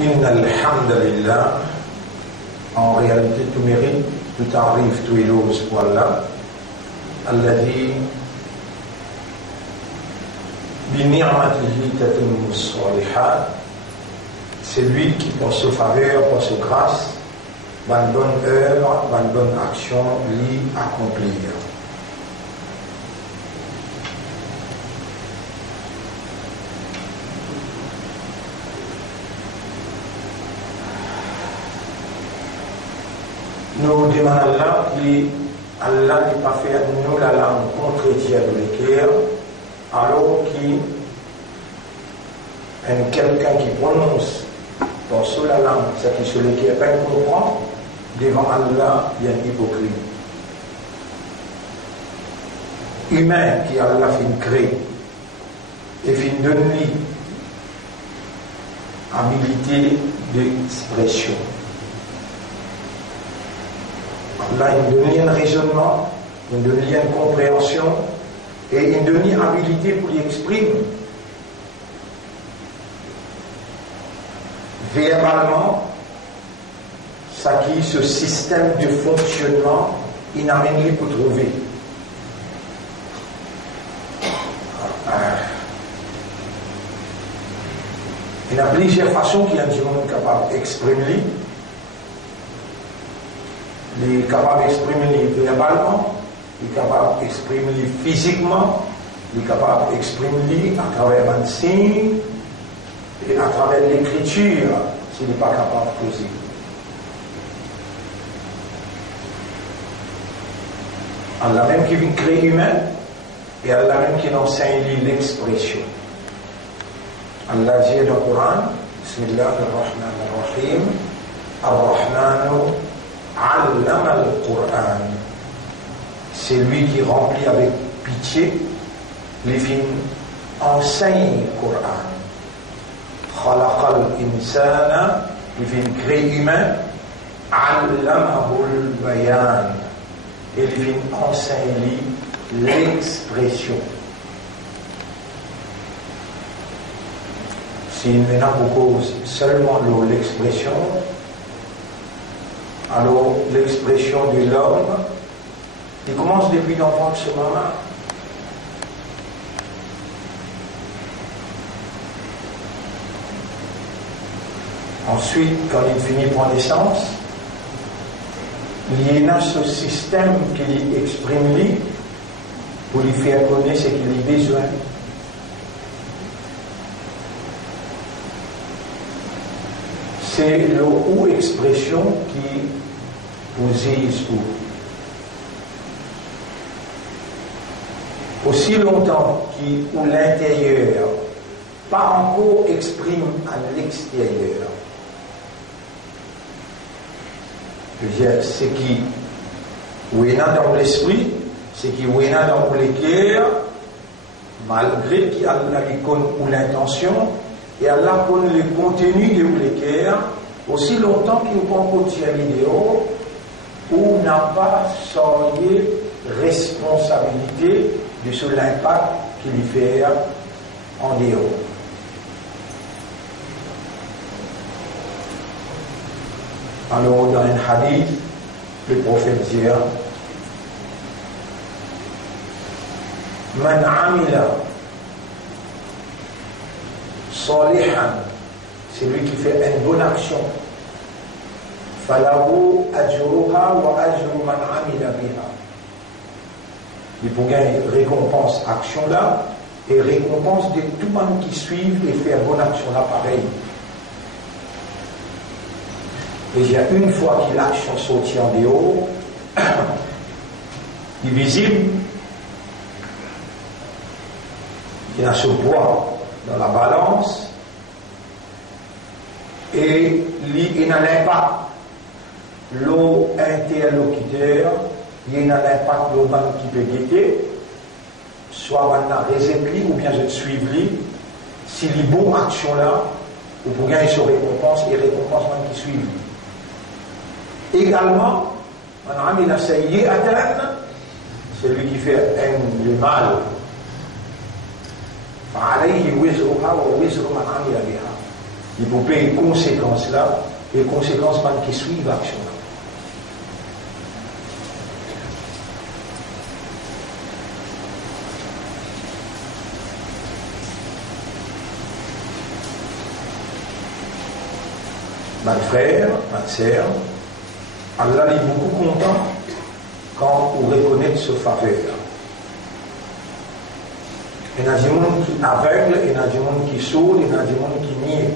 إن الحمد لله en réalité tout mérite, tout arrive, tout éloge pour Allah الذي بنعمته تتم الصالحات, c'est lui qui par sa faveur, par sa grâce, par une bonne œuvre, par une bonne action, l'y accomplir. Nous demandons Allah n'est pas fait nous la langue contre-chrétienne de l'équerre, alors qu'il y a quelqu'un qui prononce dans sous la langue, ce qui se l'équerre pas comprend, devant Allah, il y a un hypocrite. Humain qui Allah fait créer et fait donner habilité d'expression. Allah il donne un raisonnement, il donne une compréhension et il donne une habilité pour l'exprimer. Verbalement, ça qui ce système de fonctionnement, il n'amène pas pour trouver. Il y a plusieurs façons qu'il y a du monde capable d'exprimer. Il est capable d'exprimer verbalement, il est capable d'exprimer physiquement, il est capable d'exprimer à travers un signe et à travers l'écriture, s'il n'est pas capable de poser. Allah même qui vient créer humain et Allah même qui enseigne l'expression. Allah dit dans le Coran, Bismillahirrahmanirrahim, Ar-Rahmanu Allama al-Qur'an. C'est lui qui remplit avec pitié les films enseigne le Coran. Khalaqa al-insana, les films créés humains, Allamahu al-bayan, et les films enseigne l'expression. Si maintenant vous cause seulement l'expression, alors l'expression de l'homme, il commence depuis l'enfant de ce moment. Ensuite, quand il finit par naissance, il y a ce système qui exprime lui pour lui faire connaître ce qu'il a besoin. C'est le ou expression qui posise ou. Aussi longtemps où l'intérieur pas encore exprime à l'extérieur. Ce qui est dans l'esprit, ce qui est dans l'équerre, malgré qu'il a l'intention, et Allah connaît le contenu de l'équerre, aussi longtemps qu'il n'y a pas encore de vidéo, où n'a pas sorti responsabilité de ce l'impact qu'il fait en dehors. Alors dans un hadith, le prophète dit Man amila salihan, c'est lui qui fait une bonne action. Falahu ajruha wa ajru man amila biha. Il faut gagner récompense action là et récompense de tout le monde qui suivent et fait une bonne action là pareil. Et il y a une fois que l'action sortit en dehors, il est visible, il y a ce poids dans la balance, et il y a un impact. L'eau interlocuteur, il y a un impact l'eau qui peut guetter, soit maintenant récepli ou bien je suis lui, si les bonnes actions là, ou pour gagner sur récompense et récompense qui suivent. Également, celui qui fait le mal, Il faut payer les conséquences là, et les conséquences qui suivent l'action là. Ma frère, ma sœur, Allah est beaucoup content quand on reconnaît ce faveur. Il y a des gens qui aveuglent, il y a des gens qui sourds, il y a des gens qui nient.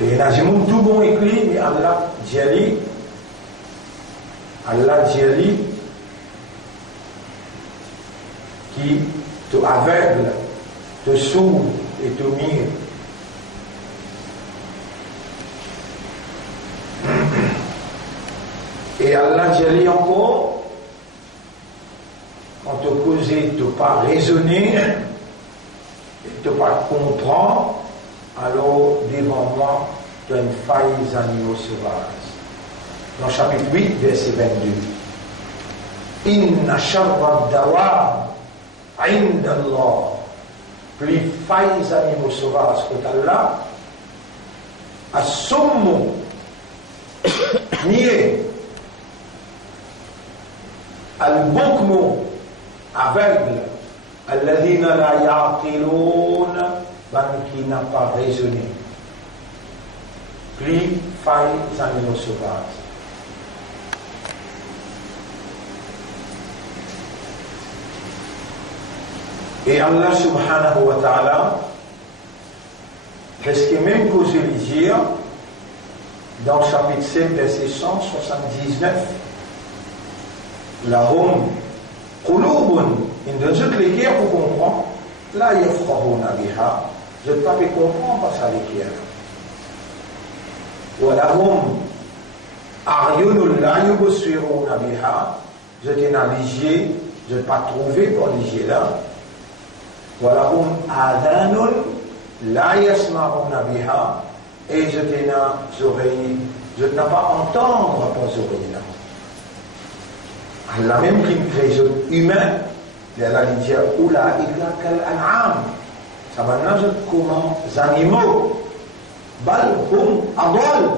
Et il y a des gens tout bon écrit, mais Allah dit, qui te aveugle, te sourd et te nie. Et Allah dit encore, quand te causer, te pas raisonner, te pas comprendre, alors devant moi, tu as une faille des animaux sauvages. Dans le chapitre 8, verset 22. Inna sharra dawab inda Allah. Plus faille des animaux sauvages que Allah, as-summu, nier, al-bukmu, aveugle, alladhina la yaqilun, qui n'a pas raisonné. Plus faille des animaux sauvages. Et Allah subhanahu wa ta'ala, qu'est-ce qui est même causé le dire dans le chapitre 7, verset 179, lahum qulubun, in de toutes les guerres pour comprendre, la yafqahuna biha, je ne peux pas comprendre par ça les guerres. Wa lahum a'yunun la yubsiruna biha, je t'ai navigué, je ne peux pas trouver pour liger là. Walahum adhanun la yasma'una biha, et je t'ai des oreilles, je n'ai pas entendre pour ces oreilles-là. Allah même qui crée les autres humains, Allah dit ulaika kal an'am, ça va naître comme les animaux, bal hum adal,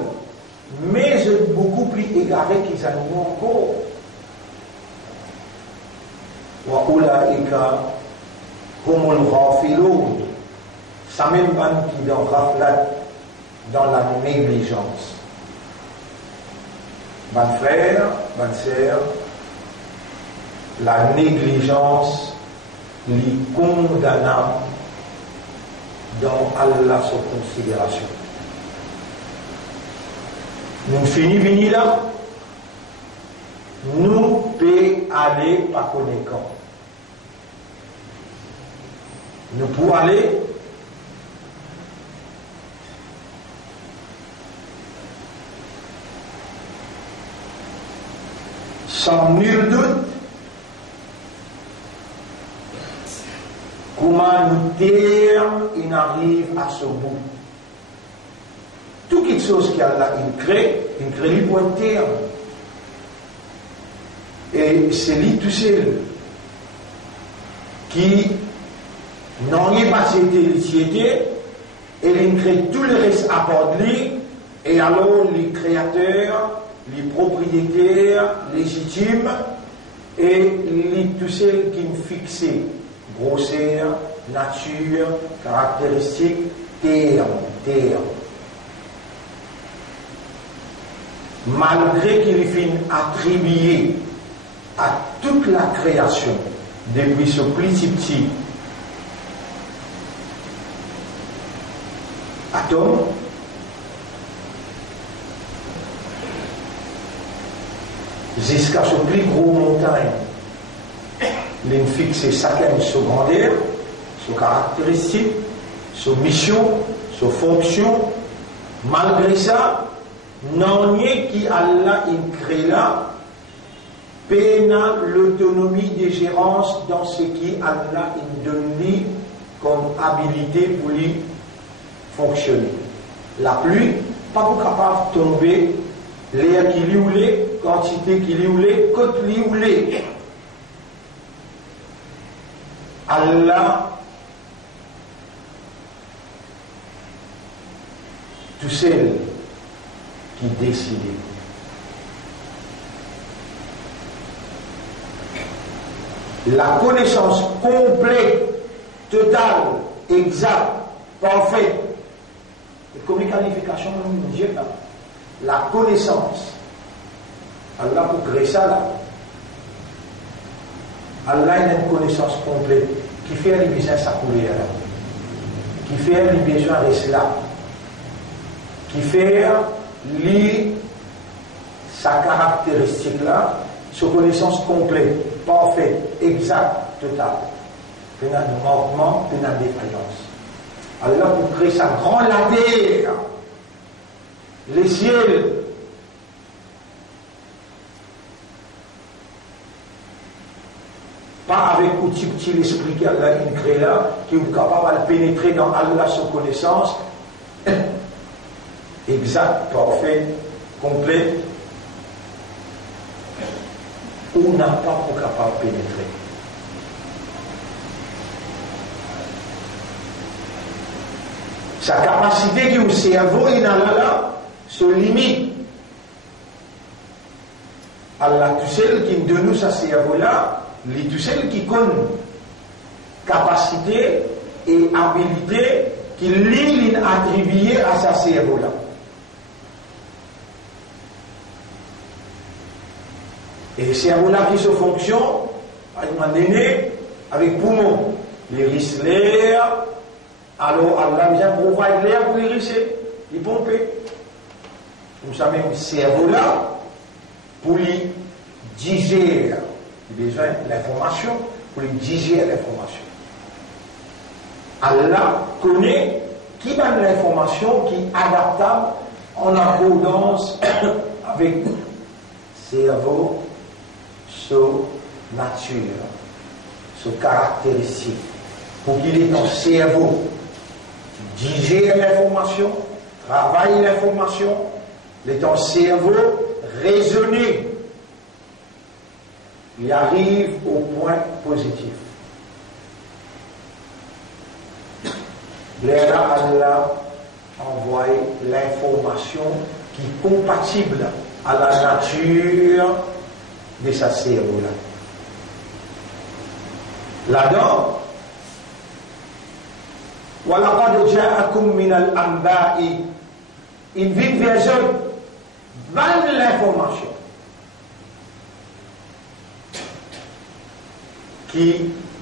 mais je suis beaucoup plus égaré que les animaux encore. Wa ulaika humul ghafiloun, ça même qui dans ghaflat, dans la négligence. Mon frère, ma sœur, la négligence les condamna dans Allah sous considération. Nous finissons là, nous pouvons aller par connaissance. Nous pouvons aller sans nul doute comment nous terme il arrive à ce bout. Toute quelque chose qu'Allah crée pour un terme. Et c'est lui tout seul qui n'en est pas cette félicité, et il crée tout le reste à part de lui, et alors les créateurs, les propriétaires légitimes, et les tout ceux qui me fixent grosseur, nature, caractéristiques, terme. Malgré qu'il finit attribué à toute la création, depuis ce petit atome, jusqu'à ce plus gros montagne, il fixe chacun sa grandeur, sa caractéristique, sa mission, sa fonction. Malgré ça, non est qui Allah crée là, peine l'autonomie de gérance dans ce qui Allah donne comme habilité pour lui fonctionner. La pluie, pas pour capable de tomber, l'air qui lui ou les, quantité qui lui ou les, côte lui ou les. tout seul qui décide. La connaissance complète, totale, exacte, parfaite. Et comme qualification, nous disons là, la connaissance. Allah pour créer ça là. Allah a une connaissance complète qui fait les besoins s'accourir là, qui fait les besoins rester là, qui fait sa caractéristique là, sa connaissance complète, parfaite, exacte, totale. Il y a un manquement, il y a une défaillance. Allah pour créer sa grande la terre, les ciels, pas avec outil petit l'esprit qu'Allah a créé là, qui est capable de pénétrer dans Allah sa connaissance, exact, parfait, complet, ou n'a pas pour capable de pénétrer. Sa capacité qui est au cerveau, il a là, se limite. Allah, tout seul qui donne nous sa cerveau là, lui tout seul qui connaît capacité et habilité qui lui attribué à sa cerveau là. Et cerveau là qui se fonctionne, à un moment donné, avec poumon, les risques l'air. Alors, Allah vient provide l'air pour les risser, les pomper. Comme ça, même cerveau là, pour lui digérer, il a besoin l'information, pour lui digérer l'information. Allah connaît qui donne l'information qui est adaptable en accordance avec cerveau, sa nature, sa caractéristique. Pour qu'il ait un cerveau digère l'information, travaille l'information, ton cerveau raisonné, il arrive au point positif. Là, Allah envoie l'information qui est compatible à la nature de sa cerveau là-dedans, وَلَقَدْ جَاءَكُمْ مِنَ الْأَنْبَاءِ une vite version de l'information qui est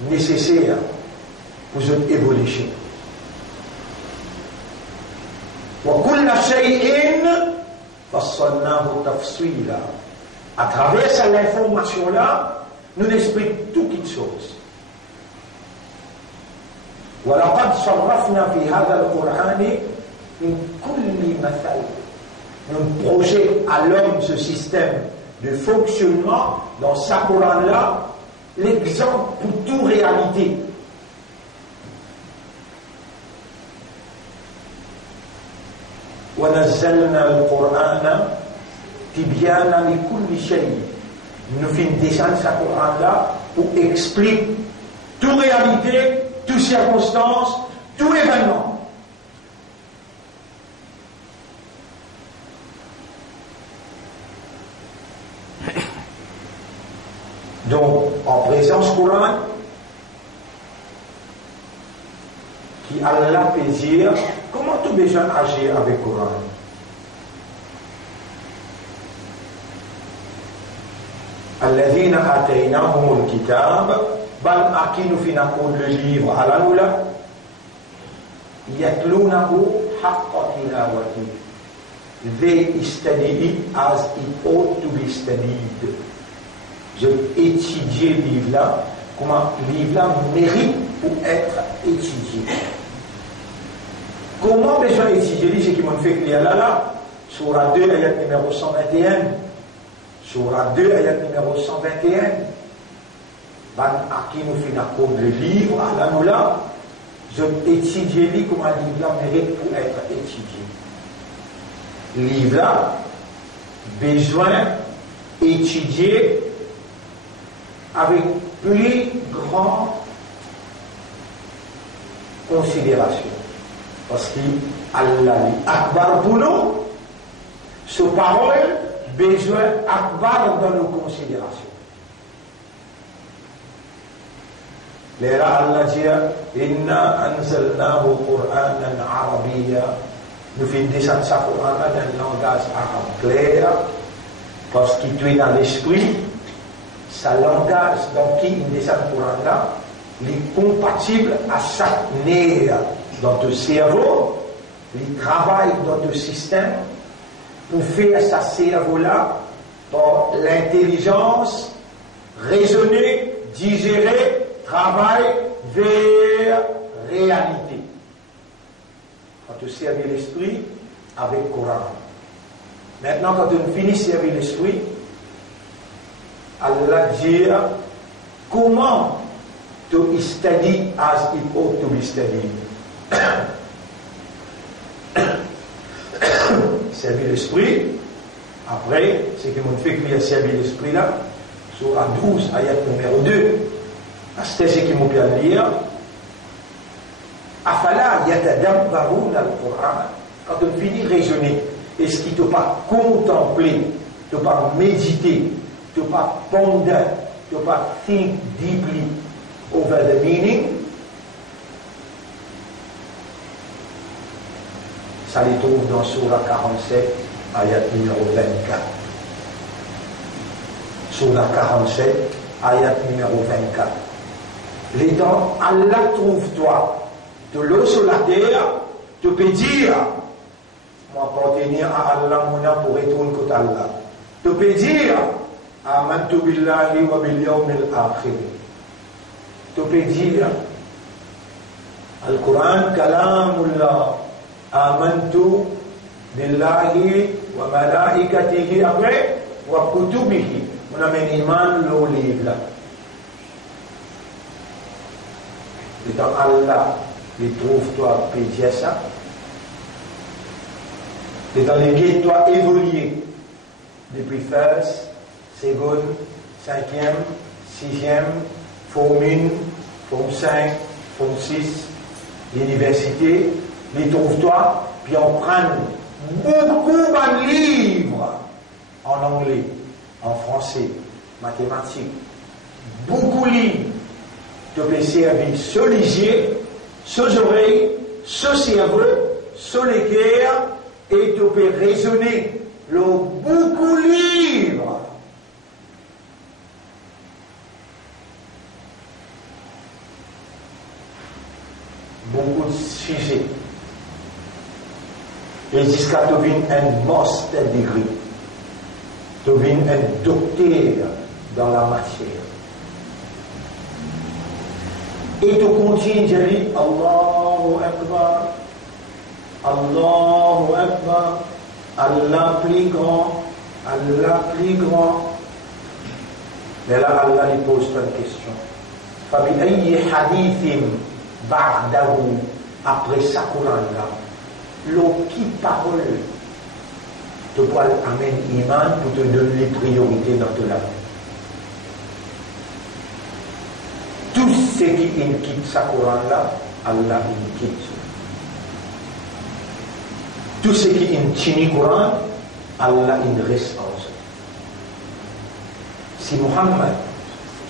nécessaire pour votre évolution. وَكُلَّ شَيْءٍ فَصَّلْنَاهُ تَفْصِيلًا. À travers cette information-là, nous expliquons toutes les choses. وَلَقَدْ صَرَّفْنَا فِي هَذَا الْقُرْآنِ مِنْ كُلِّ مَثَلٍ. Nous projetons à l'homme ce système de fonctionnement dans sa Coran-là, l'exemple pour toute réalité. وَنَزَّلْنَا الْقُرْآنَ تِبْيَانًا لِكُلِّ شَيْءٍ. Nous finissons descendre sa Coran-là pour expliquer toute réalité, toute circonstance, tout événement. Donc, en présence Coran, qui Allah peut dire, comment tout besoin agir avec Coran? الذين آتيناهم الكتاب بل أكيد في نقول le livre à la noula يتلونه حق تلاوته. They study it as it ought to be studied. Je étudie le livre là, comment le livre là mérite pour être étudié. Comment besoin étudier ce qui m'a fait lire là, Surah 2, ayat numéro 121. Surah 2, ayat numéro 121. Ban Akinu Finako, le livre, à la noula, je étudie lui comment le livre là mérite pour être étudié. Le livre là, besoin étudier avec plus grande considération. Parce qu'Allah est akbar pour nous. Ce parole, besoin akbar dans nos considérations. Là, Allah dit Inna anzalnahu Qur'anan Arabiyya. Nous faisons descendre ce Coran dans un langage arabe clair, parce qu'il est dans l'esprit, sa langage dans qui il descend le Coran là, il est compatible à chaque nerf dans ton cerveau, il travaille dans ton système pour faire ce cerveau là dans l'intelligence, raisonner, digérer, travailler vers réalité. Quand tu servis l'esprit avec le Coran. Maintenant, quand tu finis de servir l'esprit, Allah dit comment to study as it ought to be studied. Servir l'esprit. Après, c'est que mon fait qu'il y a servi l'esprit là, sur la 12, ayat numéro 2. C'est ce qui m'a bien lire. Afala yatadabbaruna al-Qur'an. Quand on finit de raisonner, est-ce qu'il ne t'a pas contemplé, ne t'a pas médité, ne t'a pas ponder, ne t'a pas think deeply over the meaning? Ça les trouve dans Surah 47, ayat numéro 24. Surah 47, ayat numéro 24. Les temps, Allah trouve-toi de l'eau sur la terre, tu peux dire, moi, appartenir à Allah, mon âme pour retourner contre Allah. Tu peux dire, Amantu billahi wa bil yawmil akhir. Tu peux dire, Al-Quran, Kalamullah, Amantu billahi wa malaikatihi, après, wa kutubihi. On a mis iman l'eau livre là. Et dans Allah, il trouve-toi pédier ça. Et dans les guides, toi évoluer depuis first, seconde, 5e, 6e, forme 1, forme 5, forme 6, l'université, les trouve-toi, puis on prend beaucoup de livres en anglais, en français, mathématiques, beaucoup de livres. Tu peux servir ce lisier, ce oreilles, ce cerveau, ce les cœurs, et tu peux raisonner le beaucoup de livres. Beaucoup de sujets. Et jusqu'à tu deviens un master degree. Tu deviens un docteur dans la matière. Et tu continues de dire Allahu Akbar, Allahu Akbar, Allah plus grand, Allah plus grand. Mais là, Allah lui pose une question. Fabi ayyi hadithin ba'dahu, après ça, Coran-là, l'eau qui parole te doit amener iman pour te donner les priorités dans ton avenir. Tout ce qui quitte sa Coran-là, Allah quitte. Tout ce qui tient Coran, Allah reste en eux. Si Muhammad,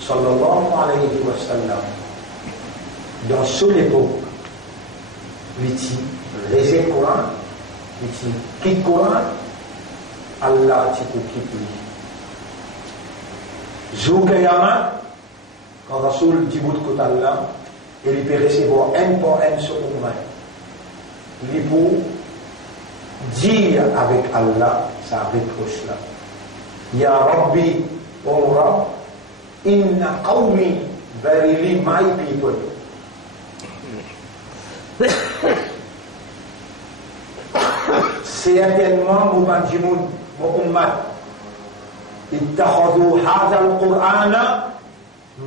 sallallahu alayhi wa sallam, dans son époque, il dit, réserve le Coran, il dit, quitte le Coran, Allah quitte lui. Zoukayama, quand Rasoul dit bout de Allah, il peut recevoir un par un sur le main. Il peut dire avec Allah sa reproche là. Ya Rabbi, oh Rabb, inna qawmi, verily my people. Certainement, Moubanjimoun, Mouhamad, ittakhadou hadha al-Qur'ana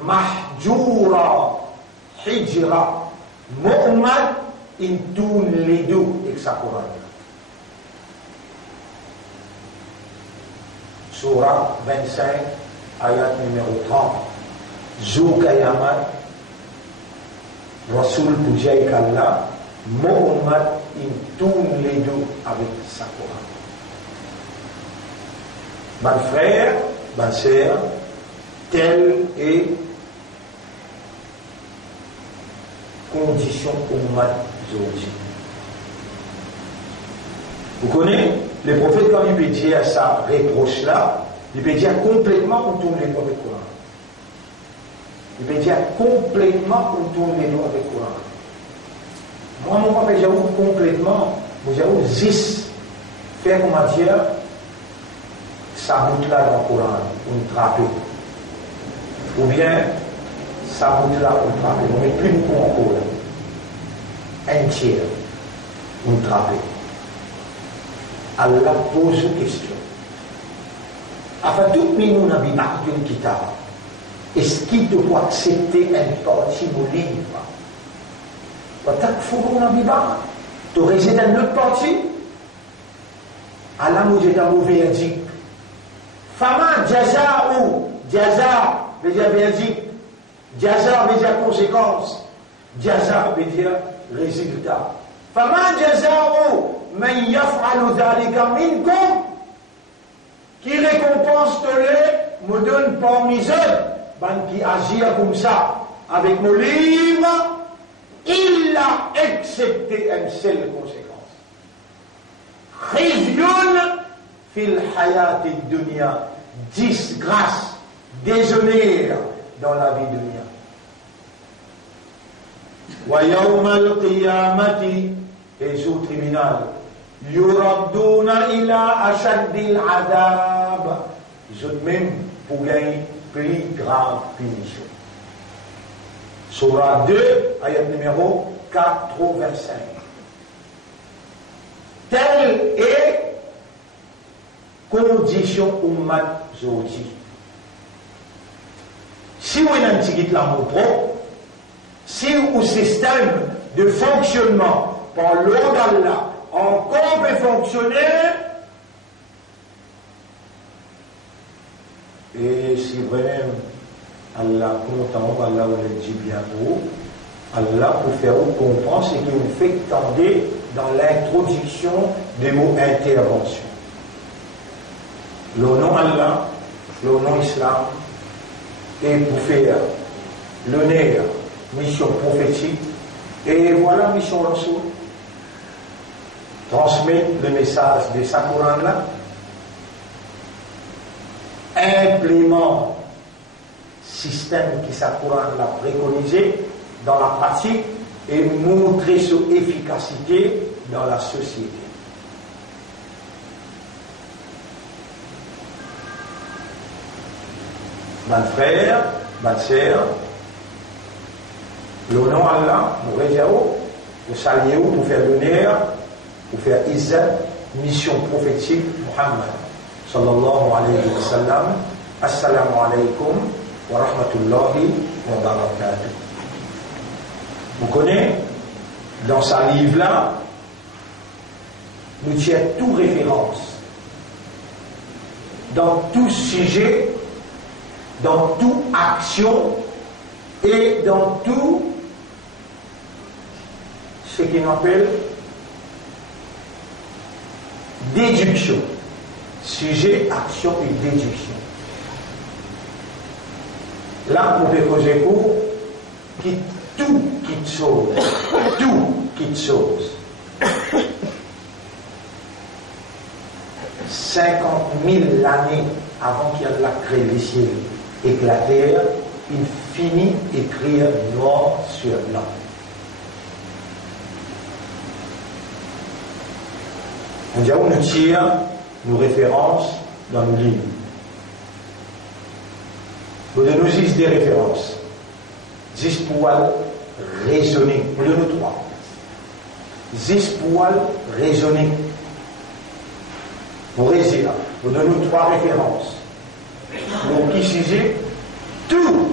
mahjura hijra. Muhammad intun lidu iksa Quran. Surah 25 ayat numéro 30. Zoukayamat Rasul pujai kalla Mohammed, il tourne les deux avec sa Coran. Mon frère, ma sœur, telle est condition Mohammed aujourd'hui. Vous connaissez, le prophète, quand il peut dire ça reproche-là, il peut dire complètement où tourne les deux avec le Coran. Il peut dire complètement où tourne les deux avec le Coran. Moi, mon papa, j'avoue complètement, j'avoue, zis, faire comment dire, ça route là dans le Coran, on trappe. Ou bien, ça route là, on trappe. On met plus beaucoup encore. Un tiers, on trappe. Allah pose une question. Afin tout le monde a bien une kitab. Est-ce qu'il doit accepter un parti de livre? Tu résides dans notre parti? Allah nous dit un mauvais verdict. Fama jaza ou jaza veut dire verdict. Jaza veut dire conséquence. Jaza veut dire résultat. Fama jaza ou man yaf'alu dhalika minkum, qui récompense de me donne parmi eux, qui agit comme ça avec nos livres, il a accepté une seule conséquence. Khizyun fil hayati dunya, disgrâce, déshonneur dans la vie dunya. Wa yawmal qiyamati, et jour tribunal, yuraduna ila ashaddil adab, je même pour gagner plus grave punition. Surah 2, ayat numéro 85. Telle est condition ummat aujourd'hui. Si vous avez un petit l'amour propre, si au système de fonctionnement par l'ordre d'Allah encore peut fonctionner, et si vraiment Allah content, Allah le dit bientôt, Allah pour faire comprendre ce que vous fait tendre dans l'introduction des mots intervention. Le nom Allah, le nom Islam, et pour faire l'honneur, mission prophétique, et voilà mission Rasoul. Transmettre le message de sa Coran là, implémente système qui sa Coran l'a préconisé dans la pratique et montrer son efficacité dans la société. Mon frère, ma sœur, le nom Allah, nous réjouissons, nous saluons pour faire l'honneur, pour faire Izzat, mission prophétique Muhammad sallallahu alayhi wa sallam. Assalamu alaykum wa rahmatullahi wa barakatuh. Vous connaissez, dans sa livre-là, nous tient toute référence, dans tout sujet, dans toute action et dans tout ce qu'on appelle déduction. Sujet, action et déduction. Là, pour déposer pour tout quitte chose. Tout quitte chose. 50 000 années avant qu'il a créé les ciels et la terre, il finit d'écrire noir sur blanc. On dit on nous tire nos références dans nos livres. Vous donnez nous 10 des références. 10 pour raisonner. Vous donnez nous 3. 10 pour raisonner. Pour résister. Vous donnez nous 3 références. Donc, qui sujet tout.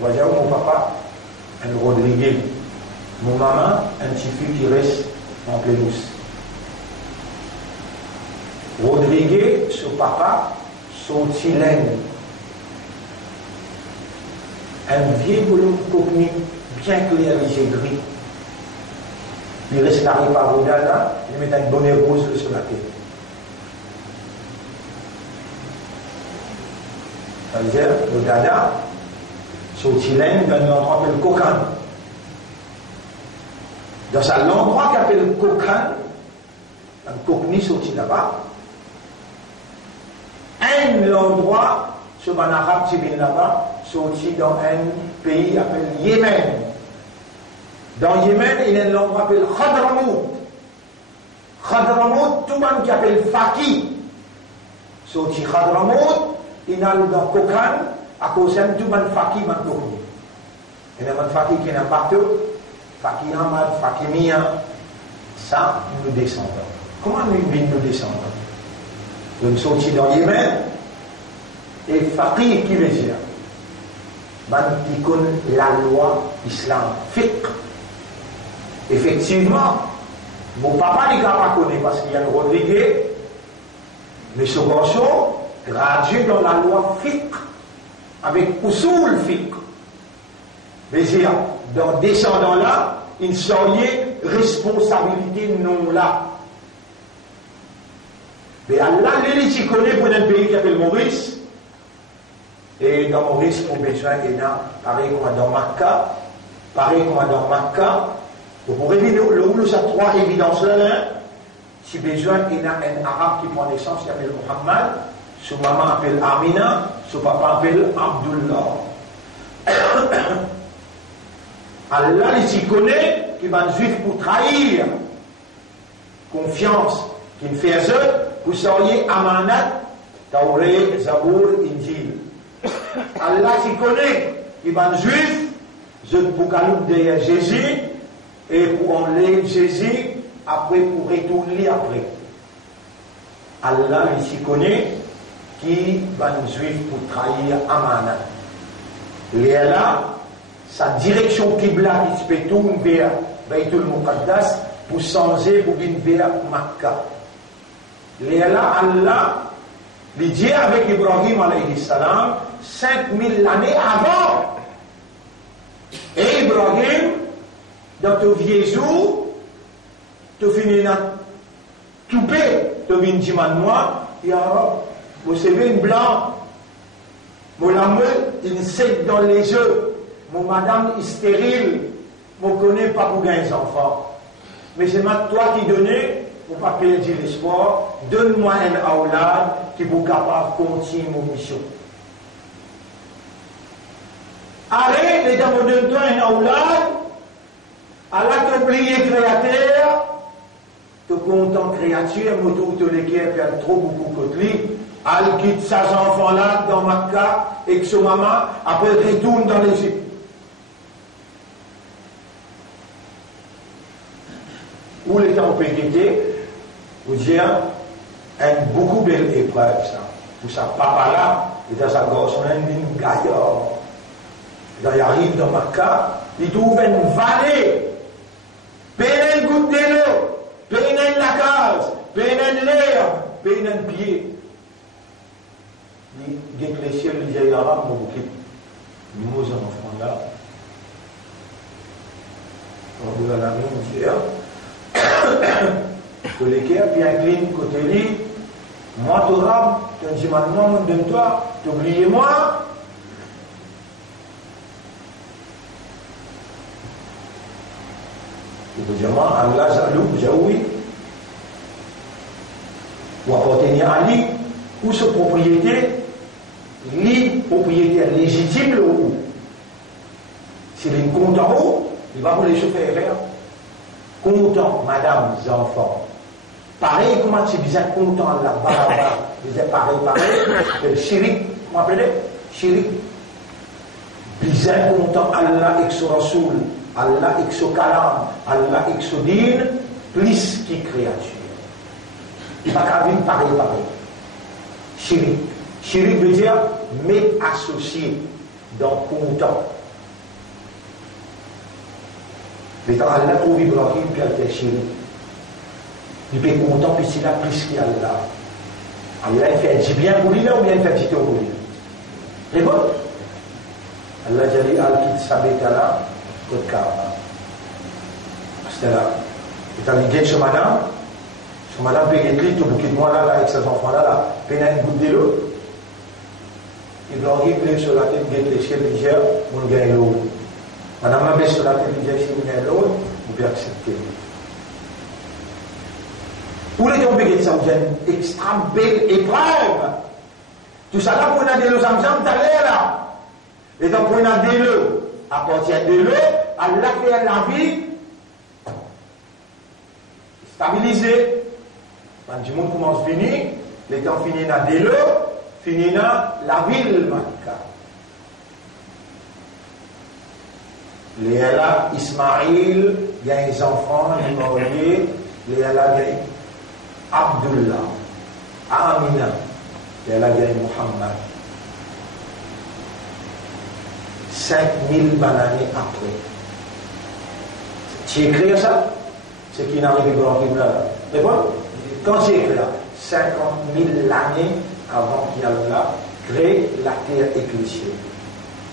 On va dire mon papa, un Rodriguez. Mon maman, un petit fils qui reste en pelouse. Rodriguez, son papa, son tilène. un vieux volume cognitif bien clairisé gris. Il reste carré par Rodana, il met un bonnet rose sur la tête. Ça veut dire, Rodana, sur le Chilène, dans un endroit qui s'appelle Cocan. Dans cet endroit qui s'appelle Cocan, dans le Cogni sorti là-bas, un endroit, sur un arabe qui vient là-bas, sorti dans un pays appelé Yémen. Dans Yémen, il y a un endroit appelé Khadramout. Khadramout, tout le monde qui appelle Faki. Sorti Khadramout, il y a dans Kokan, à cause de tout le monde Faki, man Kokni. Il y a un Faki qui est partout, Faki Ahmad, Faki Mia. Ça, nous descendons. Comment nous descendons? Nous sommes sortis dans Yémen, et Faki qui veut dire, qui connaît la loi islam, fiqh. Effectivement, mon papa n'est pas connu parce qu'il y a le Rodriguez, mais ce garçon, gradué dans la loi fiqh, avec usul fiqh. Mais dire, dans descendant là, il s'oriente responsabilité non là. Mais Allah, il connaît pour un pays qui s'appelle Maurice. Et dans Maurice, on a besoin qu'il y a, pareil comme dans Makkah, vous pourrez dire, ça trois évidences-là, si besoin, il y a un arabe qui prend naissance, qui s'appelle Muhammad, son maman appelle Amina, son papa appelle Abdullah. Allah, il connaît, qui va juif pour trahir, confiance, qui fait eux, vous seriez amanat, Tawré, Zabour, Injil. Allah, il connaît, qui va juif, je pour caloute derrière Jésus, et pour enlever Jésus, après pour retourner après. Allah, il s'y connaît, qui va nous juif pour trahir Amana. Il est là, sa direction Qibla qui se fait tourner vers Baytul Muqaddas pour changer pour venir vers Makkah. Il est là, Allah, il dit avec Ibrahim alayhi salam, 5000 années avant. Et Ibrahim, dans ton vieux jour, tu finis dans tout paix, tu viens dire moi, et alors, vous savez, une blanc, mon amour, il sait dans les yeux, mon madame est stérile, je ne connais pas pour gagner des enfants. Mais c'est toi qui donnais, pour ne pas perdre l'espoir, donne-moi un aoulad qui est capable de continuer mon mission. Allez, les dames, donne-toi un aoulad, Allah te plie créateur, te content créature, moto te l'équerre, faire trop beaucoup de lui, elle quitte ses enfants-là dans Makkah, et que son maman, après retourne dans l'Égypte. Où les temps pédité, vous dire, une beaucoup belle épreuve, ça. Pour sa papa-là, et dans sa gorge, on a une gaillard. Quand il arrive dans Makkah, il trouve une vallée. Peine une goutte de l'eau, peine la case, peine l'air, peine un pied. Il dit que les ciels disaient arabe, mon bouquet. Nous, enfants là. On vous a la même hier. Que les cœurs bien clean côté lui. Moi, tu rames, tu dis maintenant, donne-toi, t'oubliez-moi. Berjamaah Allah Zalou Jaoui ou appartenir à lui ou sa propriété, les propriétaires légitimes ou s'il est content haut, il va vous les chauffer faire content, madame, les enfants. Pareil, comment tu disais content là, baraba, disais pareil, le chirik, vous m'appelez chirik. Disais content Allah et son Rasoul. Allah et son kalam, Allah et son din, plus qui créature. Il va pas vivre pareil. Chirik. Chirik veut dire m'être associé dans content. Mais quand Allah trouve Ibrahim, puis elle fait chirik. Il peut être content, puis c'est là plus qu'Allah. Allah, il fait du bien pour lui là ou bien il fait du tort pour lui? C'est bon? Allah jadi al-kit sabetala kot Kaaba. Setelah kita lihat semalam pergi klik tu bukit Muala là avec ses enfants là, peine goutte de l'eau. Ibrahim pleuve sur la tête de l'échelle du Niger, mon gagne l'eau. Madame la baisse sur la tête du Niger, si vous gagnez l'eau, vous pouvez accepter. Pour les tombés de ça, vous avez une extrêmement belle épreuve. Tout ça là, pour une de l'eau, ça me semble d'aller là. Et donc, pour une de l'eau, à partir de l'eau, Allah fait la vie stabilisée. Quand le monde commence à finir, les temps finissent dans de l'eau, finissent dans la ville Makka. Léala, Ismaïl, il y a des enfants, ils sont mariés, Léala, il y a Abdullah, Amina, Léala, il y a Muhammad. 5000 bananes après. Tu écris ça? C'est qui n'arrive pas là. C'est bon? Quand tu écris là, 50 000 années avant qu'Allah crée la terre et que le ciel.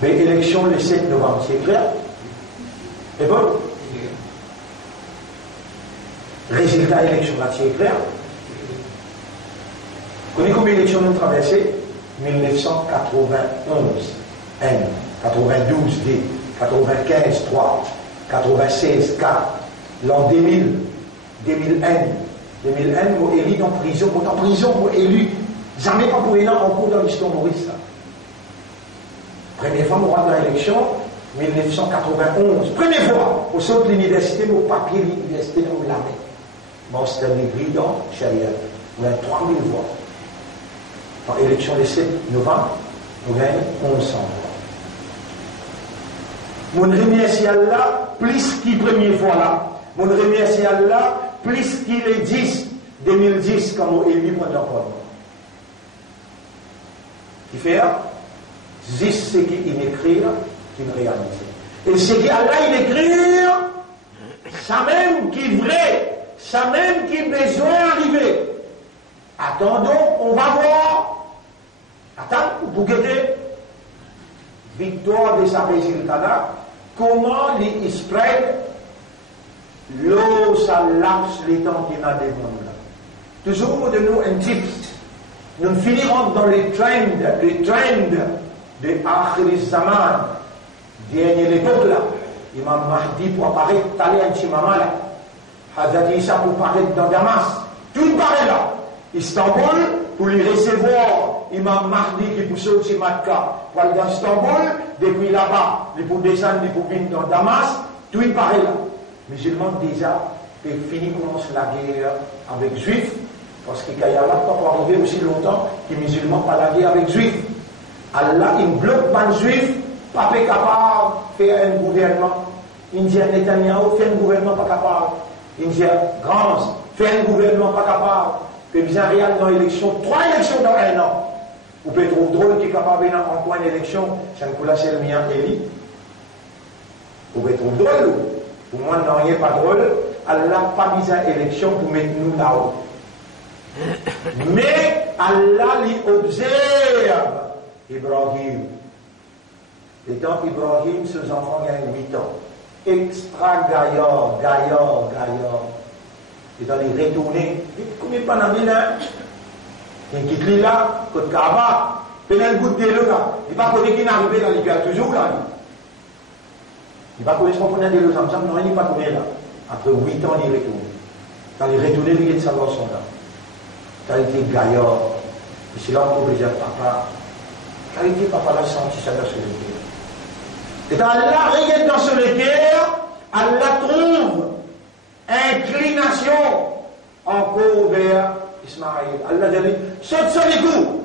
Mais élection le 7 novembre, tu écris là? C'est bon? Résultat élection là, tu écris là? Vous connaissez combien d'élections nous avons traversées? 1991 N. 92 D, 95 3, 96 4, l'an 2000, 2001, vous élu en prison, vous élu, jamais pas pour élu en cours dans l'histoire Maurice. Première fois, vous rentrez dans l'élection, 1991, première fois, au centre de l'université, mon papier de l'université, on l'a mis. Bon, c'était un brillant, chérie, vous avez 3000 voix. Dans l'élection du 7 novembre, nous gagnons 1100 voix. Mon remercie Allah plus qu'il première fois là. Mon remercie Allah plus qu'il est 2010 comme on élu pendant le temps. Qui fait juste ce qu'il écrit, qu'il réalise. Et ce qu'Allah il écrit, ça même qui est vrai, ça même qui est besoin d'arriver. Attendons, on va voir. Attends, pour guetter. Victoire de sa résultat là, comment il spread l'eau, ça lapse les temps qu'il y a devant nous là. Toujours de nous un tips. Nous finirons dans les trends de Akhir Zaman, dernier époque là. Imam Mahdi pour apparaître, t'allais un chimama là. Hazrat Isa pour apparaître dans Damas. Tout paraît là. Istanbul, pour les recevoir, Imam Mahdi qui pousse au Makka, pour aller dans Istanbul, depuis là-bas, il pour descendre, il pour venir dans Damas, tout il paraît là. Musulmans déjà, et fini commence la guerre avec les Juifs, parce que quand il y a là, pas arriver aussi longtemps, que les musulmans pas la guerre avec les Juifs. Allah, il bloque pas les Juifs, pas capable de faire un gouvernement. Il dit à Netanyahu, fait un gouvernement pas capable. Il dit à Gramsci, fait un gouvernement pas capable. Que bien réel dans l'élection, 3 élections dans un an. Vous pouvez trouver drôle qui est capable en quoi une élection, c'est un coup là, c'est le mien élit. Vous pouvez trouver drôle. Pour moi, non, rien pas drôle. Allah n'a pas mis à élection pour mettre nous là-haut. Mais Allah lui observe Ibrahim. Et donc Ibrahim, ses enfants gagnent 8 ans. Extra gaillard. Et dans les retourner, combien de pas dans la ville, hein? Il quitte lui là, côté Kaaba, il a un goût de l'eau là. Il va pas connaître qui est arrivé dans l'hiver toujours là. Il va connaître ce qu'on connaît de l'eau, non, il n'est pas connaître là. Après 8 ans, il retourne. Dans les retourner, il est de savoir son là. Qualité gaillard. Et c'est là qu'on peut dire papa. Qualité papa l'a senti ça dans ce cœur. Et dans Allah, regarde dans ce cœur, Allah trouve inclination encore vers Ismaïl. Allah dit, saute sur les coups.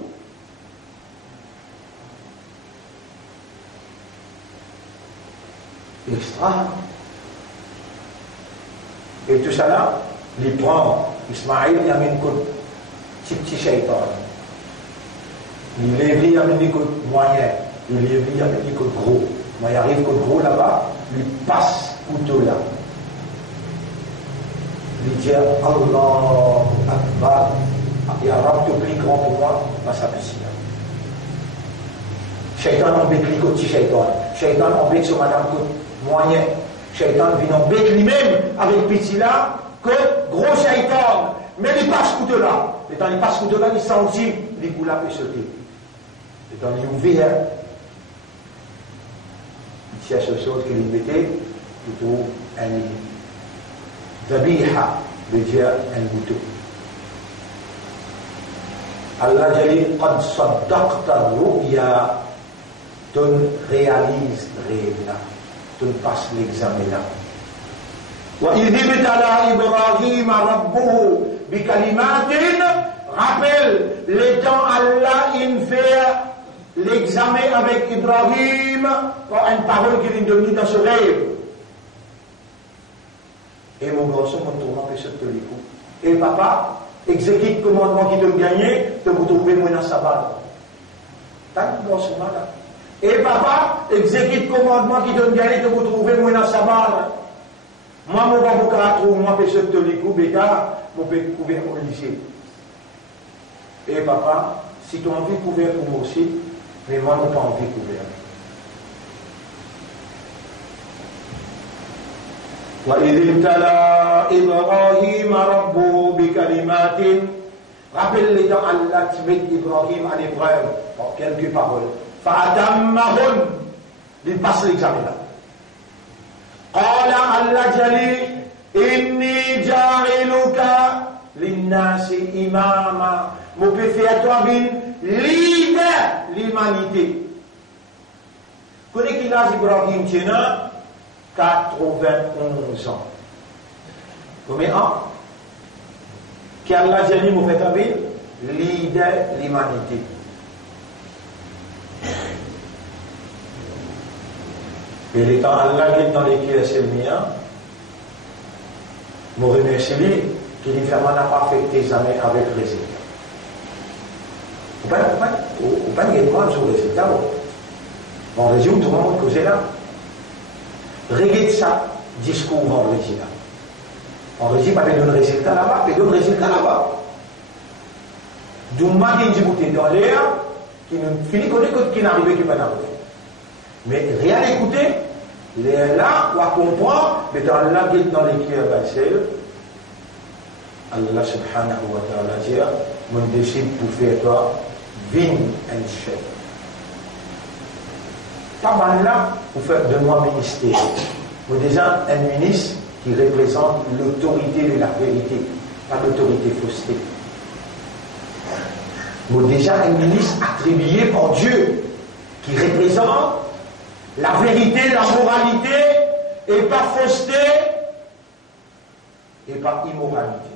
Extra. Et tout ça là, il prend Ismaïl, il amène un petit shaitan. Il lève, il amène un moyen. Il lève, il amène un gros. Moi, il arrive que gros là-bas, il passe couteau là. Il dit Allah Akbar, il y a un rap plus grand pour moi, ma sapicina. Shaitan embête les côtés Shaitan. Shaitan embête sur madame côte moyen. Shaitan vient embête lui-même avec petit là, que gros Shaitan. Mais il passe coup de là. Et quand il passe coup de là, il sentit, les coups là peut sauter. Et quand il ouvert, il cherche quelque chose qu'il mettait, plutôt un dhabiha, veut dire un bouton. Allah dit, qad saddaqta ru'ya, tu réalises le rêve là, tu passes l'examen là. وإذ ابتلى إبراهيم ربه بكلمات rappelle les temps Allah il fait l'examen avec Ibrahim par une parole qu'il a donnée dans ce rêve. Et mon garçon, mon tournant peut se tenir le coup. Et papa, exécute le commandement qui te gagné, te vous trouver moins dans sa balle. Tant que garçon là. Et papa, exécute le commandement qui te gagné, te vous trouver moins dans sa balle. Moi, mon avocat trouve, moi, je peux te le coup, bêta, je peux couvrir au lycée. Et papa, si tu as envie de couvrir pour moi aussi, mais moi, je n'ai pas envie de couvrir. وَإِذِ ابْتَلَى إِبْرَاهِيمَ رَبُّهُ بِكَلِمَاتٍ rappelle les temps Allah te met Ibrahim à l'épreuve par quelques paroles. فَأَتَمَّهُنْ il passe l'examen là. قال الله جلي إني جاعلك للناس إماما mon peut faire toi bin leader l'humanité. Connais qu'il a Ibrahim Tchena 91 ans. Combien ans? Qu'Allah jali mon fait toi bin leader l'humanité. Et les temps Allah qui est dans les pieds c'est le mien, je remercie lui qui dit n'a pas fait tes examens avec le résultat. Vous ne pouvez pas dire quoi sur le résultat. En résumé, tout le monde que c'est là. Regarde ça, discours en résultat. En résumé, pas de résultat là-bas, mais de résultat là-bas. Donc, moi, qui dit dans l'air, qui ne finit qui n'arrive qui va n'arriver. Mais rien écouter, là, on va comprendre, mais dans Allah qui est dans les cœurs d'Alcel, Allah subhanahu wa ta'ala dit, mon décide pour faire toi, vin and chef. Pas mal là, pour faire de moi ministère. Moi déjà, un ministre qui représente l'autorité de la vérité, pas l'autorité fausseté. Moi déjà, un ministre attribué par Dieu, qui représente la vérité, la moralité, et pas fausseté, et pas immoralité.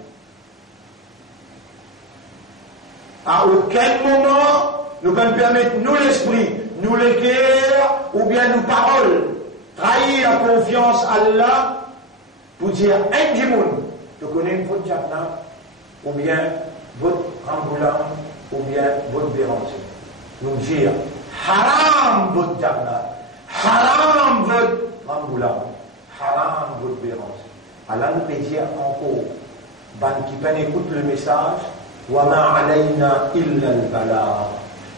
À aucun moment, nous pouvons permettre, nous l'esprit, nous les cœurs, ou bien nos paroles, trahir la confiance à Allah, pour dire, un du monde, tu connais votre jardin, ou bien votre ramboulin, ou bien votre béranger. Nous dire, haram votre jardin. Haram votre ramboula, haram votre béranger. Allah nous peut dire encore, ban qui peine écoute le message, wa ma alayna illa al-bala.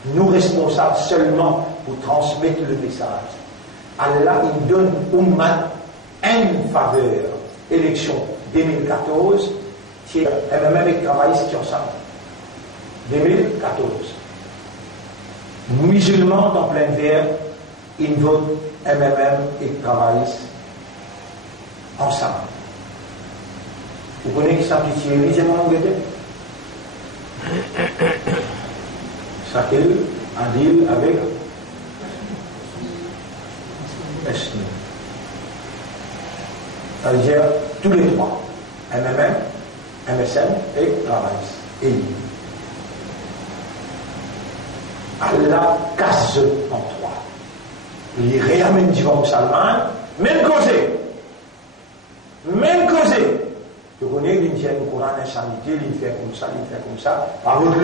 Nous responsables seulement pour transmettre le message. Allah il donne ummat une faveur. Élection 2014, c'est MMM et travaillistes qui ensemble. 2014. Musulmans en plein verre. Ils votent MMM et travaillistes ensemble. Vous connaissez ça qui est lisez mon Angleterre? Sakil, Adil avec Esni. Ça veut dire tous les trois. MMM, MSN et travaillistes. Et Allah casse en trois. Il réamène du bon Salman, même causé. Même causé. Tu connais, il tient le Coran insanité, il fait comme ça, il fait comme ça. Par contre,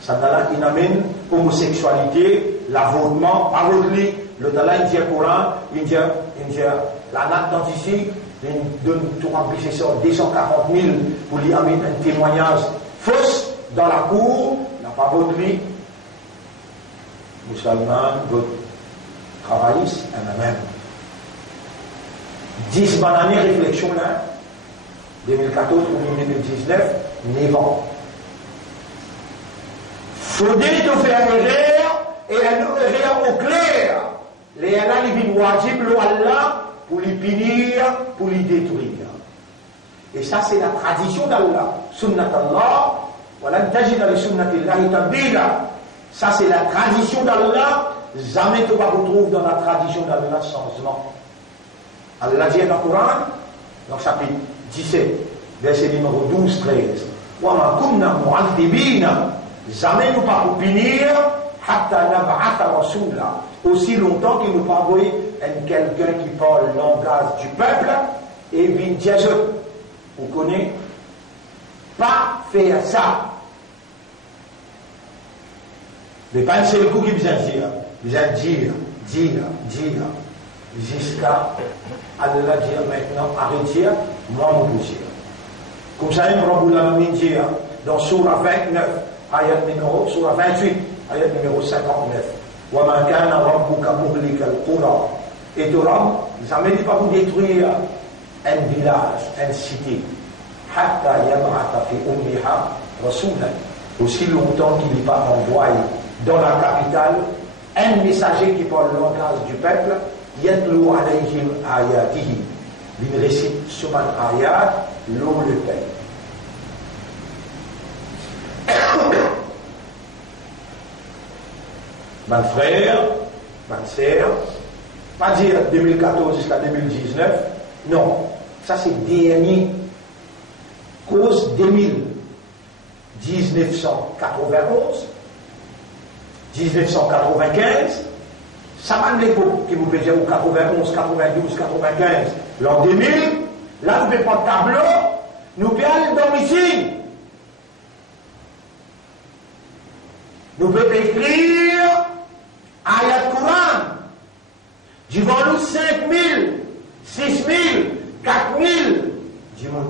ça il amène homosexualité, l'avortement. Par contre, le Tala, il tient le Coran, il tient la natte d'ici, il donne tout rempli, c'est 240 000 pour lui amener un témoignage fausse dans la cour, la parole de lui. musulmans, d'autres travaillistes, même. 10 bonnes années réflexion là, 2014 ou 2019, 9 ans. Faudrait de faire erreur et un erreur au clair. Les Allah les vins wajib lo Allah pour les punir, pour les détruire. Et ça c'est la tradition d'Allah. Sunnat Allah, voilà tajid li sunnatillahi tabdila. Ça c'est la tradition d'Allah. Jamais tu vas retrouver dans la tradition d'Allah changement. Allah dit dans le Coran, dans le chapitre 17, verset numéro 12-13, وَمَا كُنَّا مُعَذِّبِينَ. Jamais nous pas pour punir, hatta nab'atha rasula. Aussi longtemps qu'il nous pas envoyé quelqu'un qui parle le langage du peuple, et vient dire, vous connaissez, pas faire ça. Mais pas un seul coup qui vient dire, jusqu'à Allah dire maintenant, arrêtez, moi mon dire. Comme ça, il Rabbul Alamin dit dans Surah 29, Surah 28, ayat numéro 59, وَمَا كَانَ رَبُّكَ مُهْلِكَ الْقُرَى. Et ton Rab, jamais il ne va pas vous détruire un village, une cité, حَتَّى يَبْعَثَ فِي أُمِّهَا رَسُولًا. Aussi longtemps qu'il n'est pas envoyé dans la capitale un messager qui parle le langage du peuple, يَتْلُو عَلَيْهِمْ آيَاتِهِ. Il récite sur un ayat, l'eau le paye. Mes frères, mes sœurs, pas dire 2014 jusqu'à 2019, non, ça c'est dernier, cause 1991, 1995, ça va l'époque qui vous plaisait, ou 91, 92, 95, l'an 2000, là nous ne faisons pas de tableau, nous pouvons aller dans ici. Nous pouvons écrire ayat Coran. Dis-moi-nous 5 000, 6 000, 4 000. Dis-moi.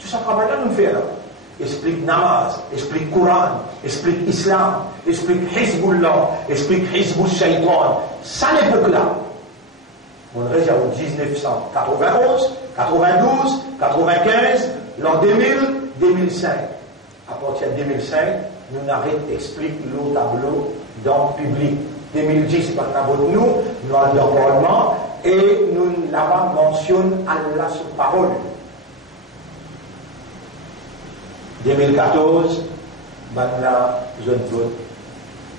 Tout ça travail là nous fait là. Explique namaz, explique Coran, explique Islam, explique Hizbullah, explique Hizbul Shaitan. Ça l'époque là. On reste en 1991, 92, 95, l'an 2000, 2005. À partir de 2005, nous n'arrêtons d'expliquer le tableau dans le public. 2010, nous avons le Parlement et nous l'avons mentionné Allah sur parole. 2014, maintenant, je vote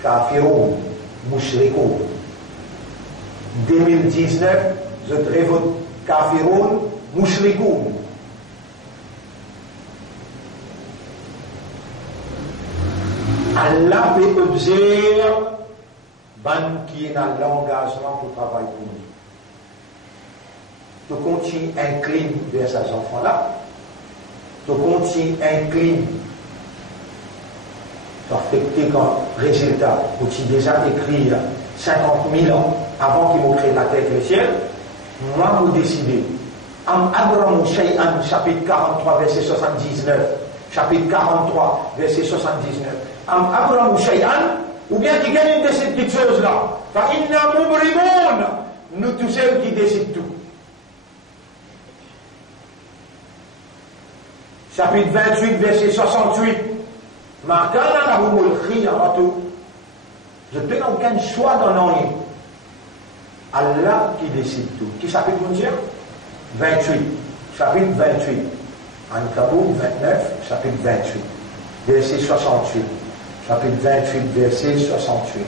Kafiroun, Mouchrikoun. 2019, je vote Kafiroun, Mouchrikoun. Allah peut observer qui est dans l'engagement pour travailler pour nous. Tu continues incline vers ces enfants-là. Tu continues incline affecté comme résultat. Tu déjà écrit 50 000 ans avant qu'il m'ait créé la terre et le ciel. Moi, vous décidez. Am Abramu Shay'an, chapitre 43, verset 79. Chapitre 43, verset 79. Am Abramu Shay'an, ou bien qui gagne de ces petites choses-là. Fa inna mubrimoun. Nous tous ceux qui décident tout. Chapitre 28, verset 68. Markana lahumul khiyaratu. Je n'ai aucun choix dans rien. Allah qui décide tout. Qui chapitre vous dire 28. Chapitre 28. Ankabou 29, chapitre 28. Verset 68. Chapitre 28, verset 68.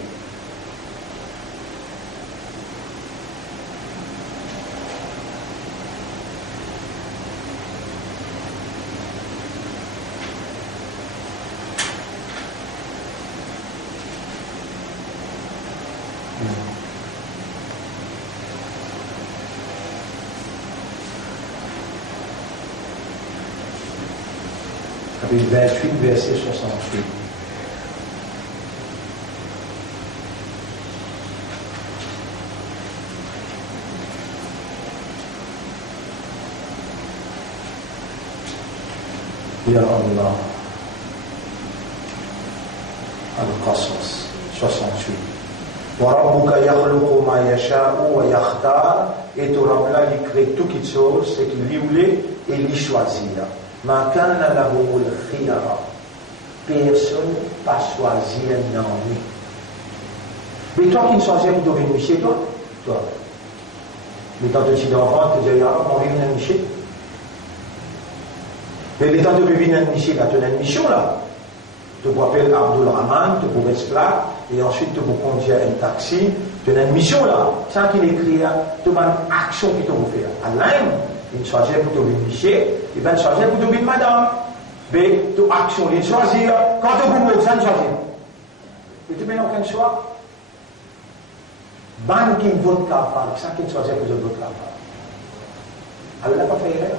Chapitre 28, verset 68. Ya Allah. Al-Qasas, 68. وَرَبُّكَ يَخْلُقُ مَا يَشَاءُ وَيَخْتَارُ. Et ton Rab là, il crée toute chose, c'est qu'il lui voulait et il choisit. مَا كَانَ لَهُمُ الْخِيَرَةُ. Personne pas choisi un ami. Mais toi qui ne choisis pour devenir chez toi, mais quand tu es enfant, tu dis, on va venir chez. Mais quand tu veux venir chez, là, tu as une mission là. Tu peux appeler Abdul Rahman, tu peux rester là, et ensuite tu peux conduire un taxi, tu as une mission là. Sans qu'il écrit, tu as une action qui te fait. Allah, il choisit pour devenir chez, il va choisir pour devenir madame. Mais tu action, il choisit, quand tu veux mourir, ça ne choisit. Et tu mets aucun choix. Ban qui vote capable, ça qui choisit pour le vote capable. Allah n'a pas fait erreur.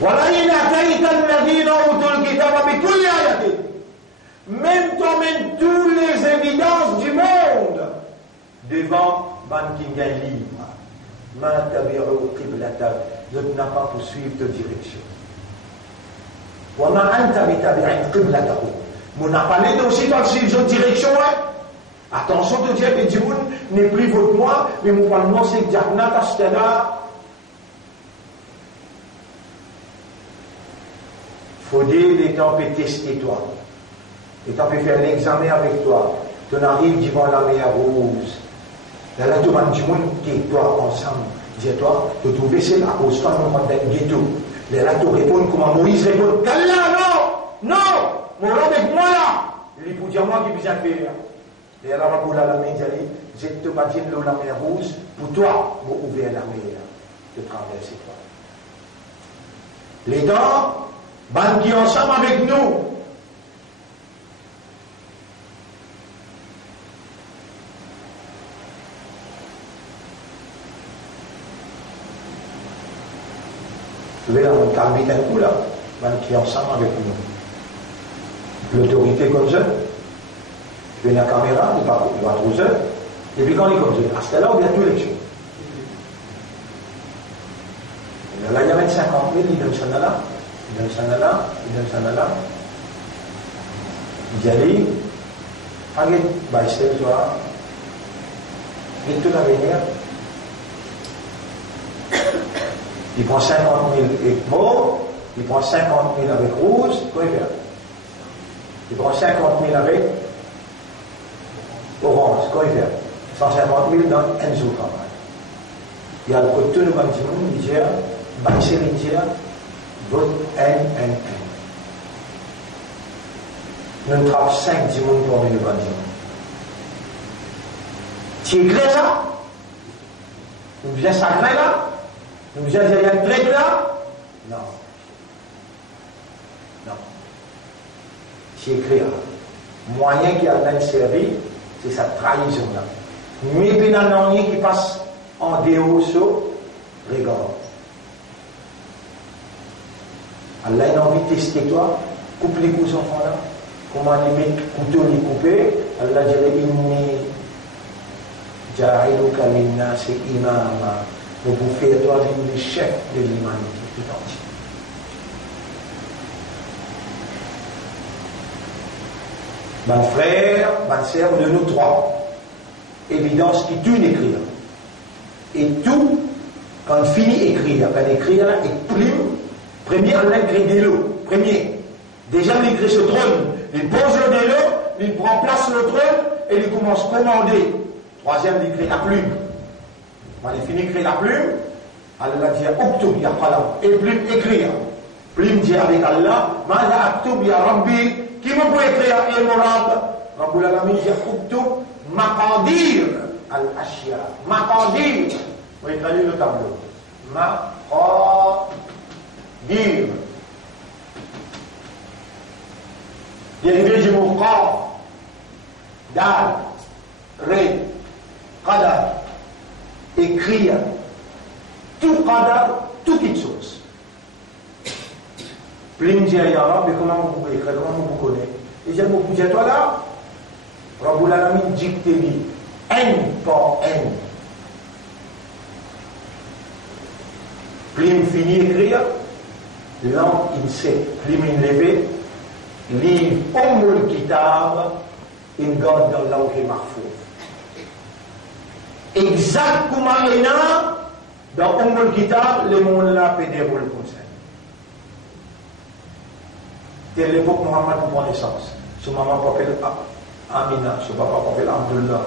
وَلَئِنْ أَتَيْتَ الَّذِينَ أُوتُوا الْكِتَابَ بِكُلِّ آيَةٍ. Même t'emmènes toutes les évidences du monde devant ban qui gagne libre. Ma tabi'u qiblatak. Ne n'a pas poursuivre de direction. وَمَا أَنْتَ بِتَبِعٍ قِبْلَتَهُ. On n'a pas l'aide aussi dans cette direction. Attention, de Dieu et Dieu n'est plus votre moi, mais mon parlement c'est Diagna Castella. Faut dire, les temps peut tester toi. Les temps peut faire l'examen avec toi. Tu arrives devant la mer Rouge. Là, tu vas du monde qui est toi ensemble. Dis-toi, tu trouves c'est la cause, toi, on va être ghetto. Là, tu réponds comment Moïse répond. Kalla, non! Non! Mon homme avec moi là! Il faut dire moi qui puis faire. Et là, on va la main, je te bâtis la mer Rouge. Pour toi, pour ouvrir la mer. De traverser toi. Les dents, ban qui ensemble avec nous. Vous voyez, on calme un coup là, ban qui ensemble avec nous. L'autorité comme ça, tu fais la caméra, tu vas trop seul, et puis quand il est comme ça, à ce là, on vient tout l'élection. Là, il y a 25 ans, il donne ça là. Il donne ça là, il donne ça là. Il dit, allez, allez, bah, c'est toi. Et tout l'avenir. Il prend 50 000 avec mort, il prend 50 000 avec rouge, quoi il fait? Il prend 50 000 avec orange, quoi il fait? 150 000 dans un jour travail. Il y a le côté de Bantimon, il dit, Bancheridia, vote N. Nous trappons 5 du monde pour le Bantimon. Tu es clair ça? Nous faisons sacré là? Nous faisons un trait là? Non. Non. Tu es clair. Moyen qui a bien servi, c'est sa trahison là. Mais il y a un moyen qui passe en déhaut sur regarde. Allah a envie de tester toi, coupe les coups enfants là, comment les mettre couteau les couper, Allah dirait inni ja'iluka linnasi imama, nous vous faire toi le chef de l'humanité tout entier. Mon frère, ma sœur, de nous trois, évidence qui tout écrire. Et tout, quand on finit écrire, quand écrire et plume, premier, Allah crée de l'eau. Premier. Déjà, il crée ce trône. Il pose le de l'eau, il prend place sur le trône et il commence à commander. Troisième, il crée la plume. Quand il finit de créer la plume, Allah dit Octobre, il y a pas là. Et plume écrire. Plume dit avec Allah, Mada Octobre, ya Rabbi, qui me peut écrire et mon Rab? Rabbul Alamin dit Octobre, Maqadir al-Ashya. Maqadir. Vous voyez, traduire le tableau. Maqadir. Dérivé du mot Qaf, Dal, Ré, Qadar. Écrire tout Qadar, toute chose. Plume dit à Yara, mais comment vous pouvez écrire, comment vous connaissez? Et j'ai beaucoup dit, toi là, Rabbul Alamin dicté-lui, N par N. Plume fini écrire, langue il sait, plume il levé, livre Ummul Kitab, il garde dans l'Awh Mahfouz. Exactement, il y a dans Ummul Kitab, le monde là peut dérouler comme ça. C'est l'époque où Mohamed prend naissance. Son maman s'appelle Amina, son papa s'appelle Abdullah.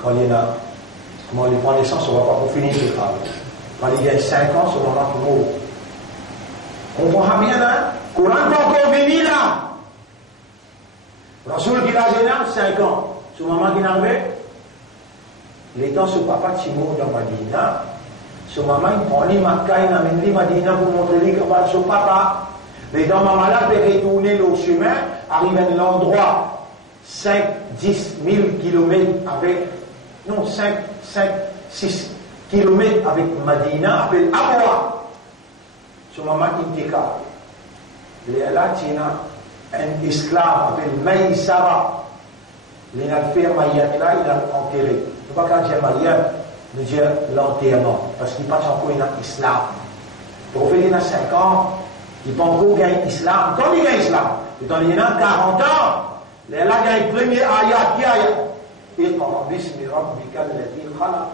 Quand il y a, comment il prend naissance, son papa pour finir le travail. Quand il y a 5 ans, son maman pour mourir. On comprend bien, hein? Courant encore venu là. Rasoul qui a 5 ans. Son maman qui n'avait, l'étant son papa Timo dans Madina, son maman il prend les Makkah, il amène les Madina pour montrer lui que son papa. Mais dans maman là, peut retourner le chemin, arriver à l'endroit 5, 10 000 kilomètres avec, non, 5, 6 kilomètres avec Madina, appelle Abwa. Son maman qui était là. Là, il y a un esclave appelé Maïsara. Il a fait Maïat là, il a enterré. Il ne faut pas quand j'ai Maïat, de dire l'enterrement, parce qu'il passe encore dans l'islam. Le prophète il a 5 ans, il peut encore gagner l'islam. Quand il gagne l'islam, il a 40 ans, il a gagné le premier ayat qui a Iqra bismi rabbika alladhi khalaq.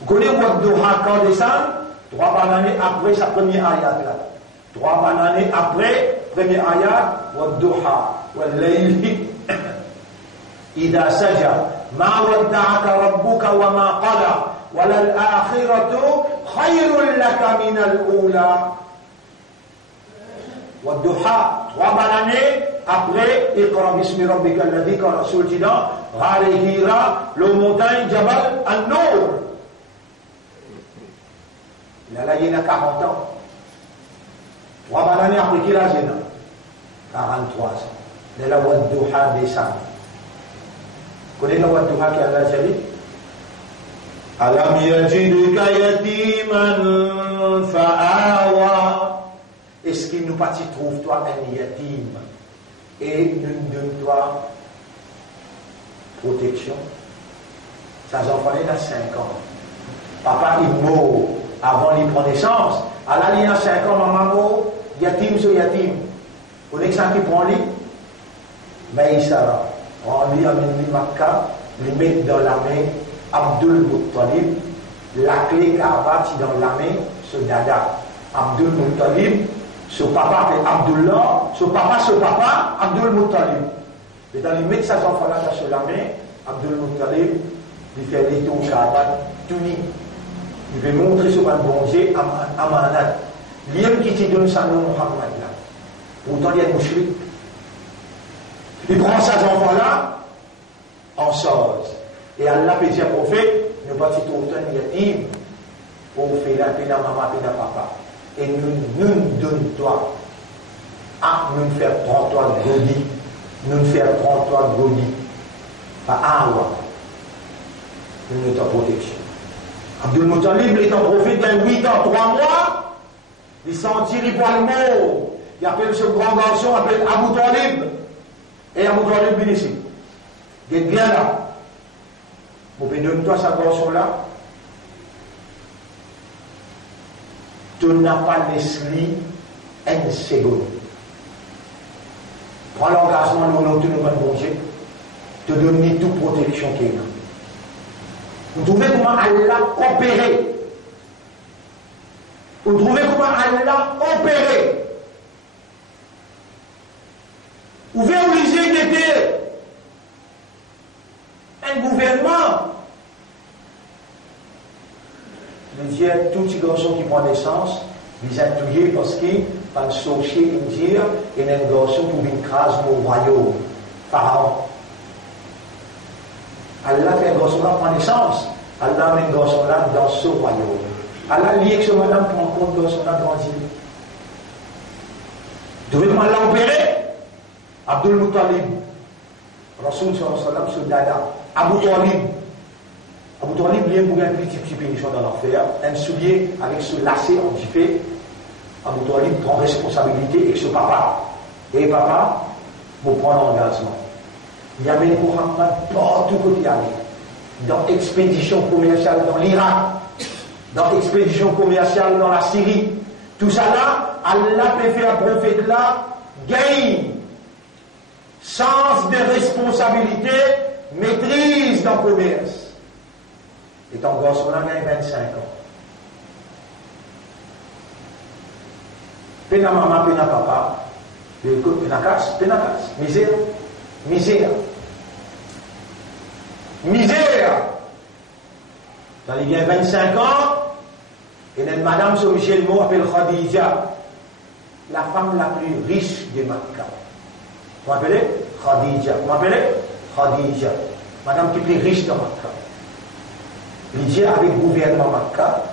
Vous connaissez Wadduha quand descend 3 années après sa première ayat là. 3 années après, premier ayat, Wadduha, Wallayli, Ida Saja, Ma wadda'aka rabbuka wa ma qala, Walal akhiratu khayrun laka min al-ula. Wadduha, 3 années après, Iqra bismi rabbika alladhi quand Rasoul dit là, Ghar Hira, le montagne Jabal An-Nur. Là, il y a 40 ans. 3 années après qu'il a 43 ans. De la Wadduha descend. Vous connaissez la Wadduha qui a la Jali? Alam yajidka yatiman fa'awa. Est-ce qu'il nous partit trouve toi un yatim et nous donne toi protection? Ça enfants a 5 ans. Papa il mort avant il prend naissance. Alors il a 5 ans, maman mort, yatim sur yatim. Vous connaissez ça qui prend lui? Maïsara. On lui amène lui Makkah, lui met dans la main Abdul Muttalib, la clé Kaaba dans la main, ce dada. Abdul Muttalib, son papa appelle Abdullah, son papa, Abdul Muttalib. Et dans lui mettre sa enfant-là sur la main, Abdul Muttalib, lui fait les tours Kaaba, tout nu. Il veut montrer ce bon Dieu à Manat. L'homme qui te donne sa nom Muhammad là. Pourtant il y a un mouchrik. Il prend ses enfants-là en sauce. Et Allah peut dire au prophète, ne pas te trouver un yatim pour faire la peine à maman et à papa. Et nous donne-toi à nous faire prendre toi de Godi. Nous faire prendre toi de Godi. Pas Awa. Nous ta protection. Abdul Muttalib est un prophète de 8 ans, 3 mois. Il s'en tire, il voit le mot. Il appelle ce grand garçon, il appelle Abu Talib. Et Abu Talib vient ici. Il est bien là. Vous pouvez donner-toi sa garçon-là. Tu n'as pas laissé une seconde. Prends l'engagement, nous tu nous vas manger. Te donner toute protection qu'il y a. Vous trouvez comment Allah opérer. Vous trouvez comment Allah opérer. Vous pouvez obliger d'être un gouvernement. Je dis à tout petit garçon qui prend naissance, ils ont tué parce qu'il va sortir et dire il y a un garçon pour écraser mon royaume. Pharaon. Allah fait un garçon là prend naissance. Allah met un garçon là dans ce royaume. Allah lié que ce madame prend compte garçon là grandit. Vous devez comment Allah opérer? Abdul Muttalib, Rasoul sallallahu alayhi wa sallam, ce dada. Abu Talib, il y a un petit pénichon dans l'enfer, un soulier avec ce lacet en jiffé. Abu Talib prend responsabilité avec ce papa. Et papa, vous prenez l'engagement. Il y avait Muhammad partout où il allait. Dans expédition commerciale dans l'Irak, dans expédition commerciale dans la Syrie. Tout ça là, Allah peut faire prophète là, gagne, sens de responsabilité, maîtrise dans le commerce. Et ton gosse, on a gagné 25 ans. Pena maman, pena papa, pena casse, misère, misère, misère. Quand il y a 25 ans, et une madame sur Michel Mo appelle Khadija, la femme la plus riche de Makkah. Vous m'appelez Khadija. Vous m'appelez Khadija, madame qui est plus riche de Makkah. Il dit avec le gouvernement Makkah,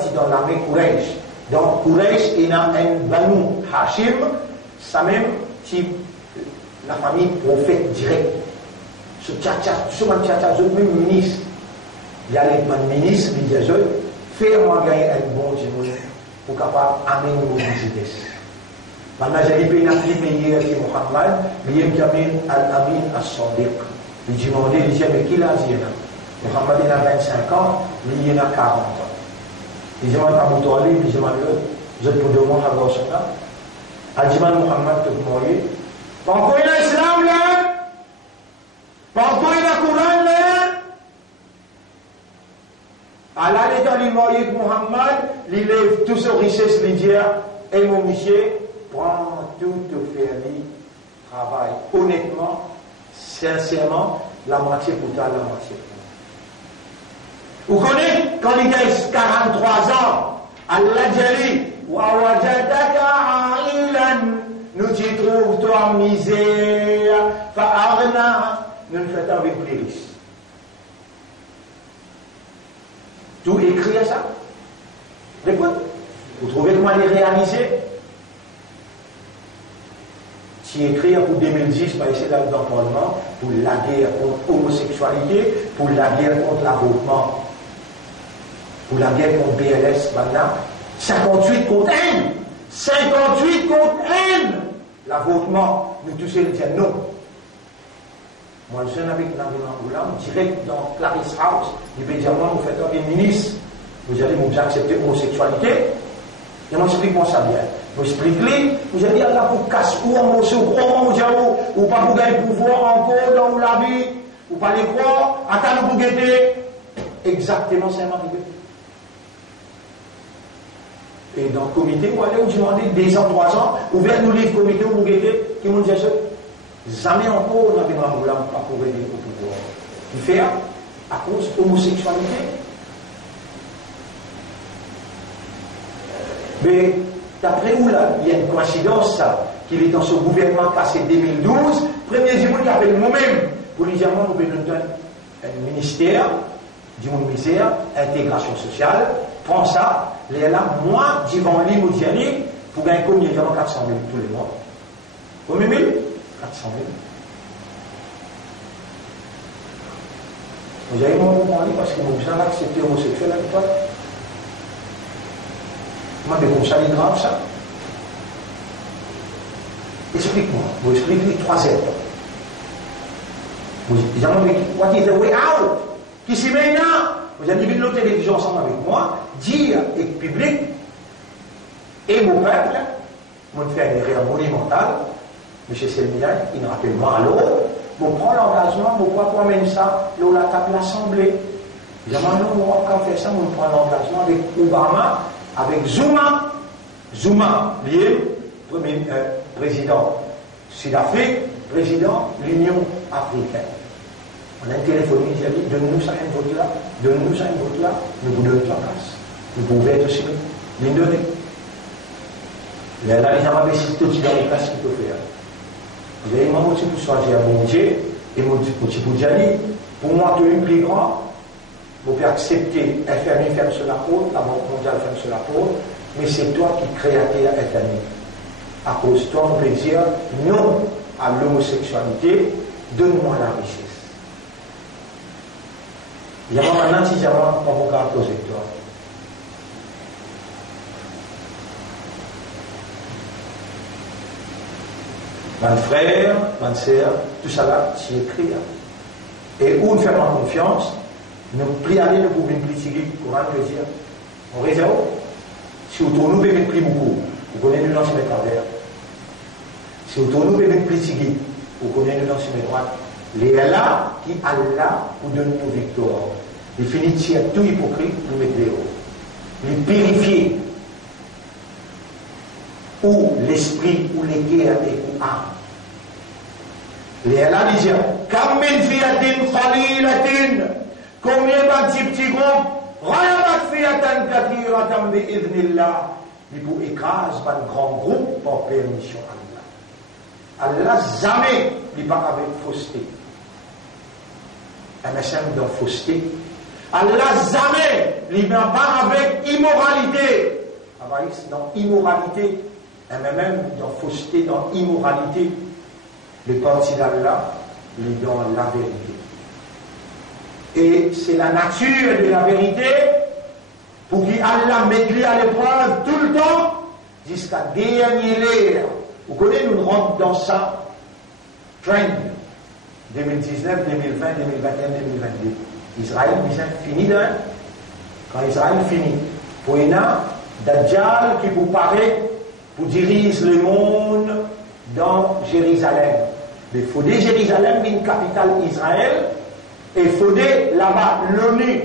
c'est dans l'armée Quraysh. Donc Quraysh est dans un Banu Hashim, ça même, c'est la famille prophète direct. Ce tchatcha, même ministre. Il y a les ministres, il y a eux, faire-moi gagner un bon dimanche pour capable d'amener nos business. Maintenant, j'ai dit, il y a un qui Mohammed, il y a Al-Amin As-Sadiq. Il dit, mais qui l'a dit? Mohammed, il a 25 ans, il y a 40 ans. Il dit, Abu Talib, il dit, vous êtes pour deux mois à gauche là. Il dit, Mohammed, tout le monde, pourquoi il y a l'islam là? Pourquoi il y a le Coran là? Allah est dans l'immobilier de Muhammad, il lève toute sa richesse, il dit, et mon monsieur, prends tout te faire travail honnêtement, sincèrement, la moitié pour toi, la moitié pour toi. Vous connaissez, quand il a 43 ans, Allah dit, Wawajadaka a'ilan, nous t'y trouvons toi misère, fa'arna, nous ne faisons avec plus riches. Tout écrit à ça. Écoute, vous trouvez comment les réaliser? Si écrire pour 2010, par essayer d'aller dans le Parlement, pour la guerre contre l'homosexualité, pour la guerre contre l'avortement, pour la guerre contre BLS, maintenant, 58 contre 1. 58 contre 1. L'avortement, nous tous les dire non. Moi, je suis avec Nabi direct dans Clarisse House. Il peut dire, moi, vous faites un ministre, vous allez vous accepter l'homosexualité. Et moi, j'explique moi ça bien. Vous expliquez, vous allez dire, là, vous cassez ou un morceau, ou pas vous gagner pouvoir encore dans la vie, ou pas les croire, attends, vous guettez. Exactement, c'est un arrivé. Et dans le comité, vous allez vous demander 2 ans, 3 ans, ouvrez nous livre comité, vous guettez, qui vous dit ça. Jamais encore on avait un blanc pas pour aider au pouvoir. Il fait à cause de l'homosexualité. Mais d'après où là, il y a une coïncidence ça, qu'il est dans ce gouvernement passé 2012, premier jour il appelle moi-même, pour lui dire moi, nous venons un ministère, du monde misère, intégration sociale, prends ça, les là, moi, devant lui, vous dites, pour gagner combien de 400 000 tous les mois. Combien 1000 400 000. Vous avez mon compris parce que vous avez accepté homosexuel avec toi. Moi, mais comme ça, il est grave ça. Explique-moi. Vous expliquez 3 étapes. Vous dites, what is the way out? Qui s'y met là? Vous avez vu l'autre télévision ensemble avec moi, dire et public, et mon peuple, mon fait une erreur monumentale. M. Selmina, il me rappelle moi à l'autre, vous prenez l'engagement, vous croyez quoi même ça, l'eau la tape l'Assemblée. Il dit, non, on va faire ça, on prend l'engagement avec Obama, avec Zuma. Zuma, lié, premier président Sud-Afrique, président de l'Union africaine. On a téléphoné, il a dit, donne-nous ça un vote là, donne-nous ça un vote là, nous vous donnons la place. Vous pouvez être aussi, les donner. Là, ils ont investi tout dans les places qu'il peut faire. Vous avez demandé pour choisir mon Dieu et mon petit Boudjali. Pour moi, tu es plus grand. Vous pouvez accepter FMI faire sur la faute, la Banque mondiale faire sur la faute, mais c'est toi qui crée la FMI. À cause de toi, on peut dire non à l'homosexualité, donne-moi la richesse. Il y a un anti-diamant pour vous garder aux étoiles. Mon frère, ma soeur, tout ça là, c'est écrit. Et où nous faisons confiance, nous prions nous pouvons critiquer pour un plaisir. On réserve. Si vous tournez, nous pouvons prier beaucoup. Vous connaissez nous dans ce travers. Si vous tournez vers le petit vous connaissez nous dans ce droite. Les là qui Allah vous donne une victoire. Il finit de tirer tout hypocrite pour mettre les hauts. Les purifier. Ou l'esprit, ou les guerres, ou âme. Les là disent, comme une fiatin khalilatin, combien de petits groupes, rayabat fiatan kathiratan bi'idhnillah, il vous écrase par un grand groupe par permission Allah. Allah jamais n'est pas avec fausseté. MSM dans fausseté. Allah jamais n'est pas avec immoralité. Dans immoralité, même dans fausseté, dans immoralité, le parti d'Allah est dans la vérité. Et c'est la nature de la vérité pour qu'Allah mette lui à l'épreuve tout le temps jusqu'à dernier l'ère. Vous connaissez, nous rentrons dans ça, trend 2019, 2020, 2021, 2022. Israël, fini d'un. Quand Israël finit, pour une Dajjal qui vous paraît pour diriger le monde dans Jérusalem. Mais il faut dire Jérusalem, une capitale Israël, et il faut dire là-bas l'ONU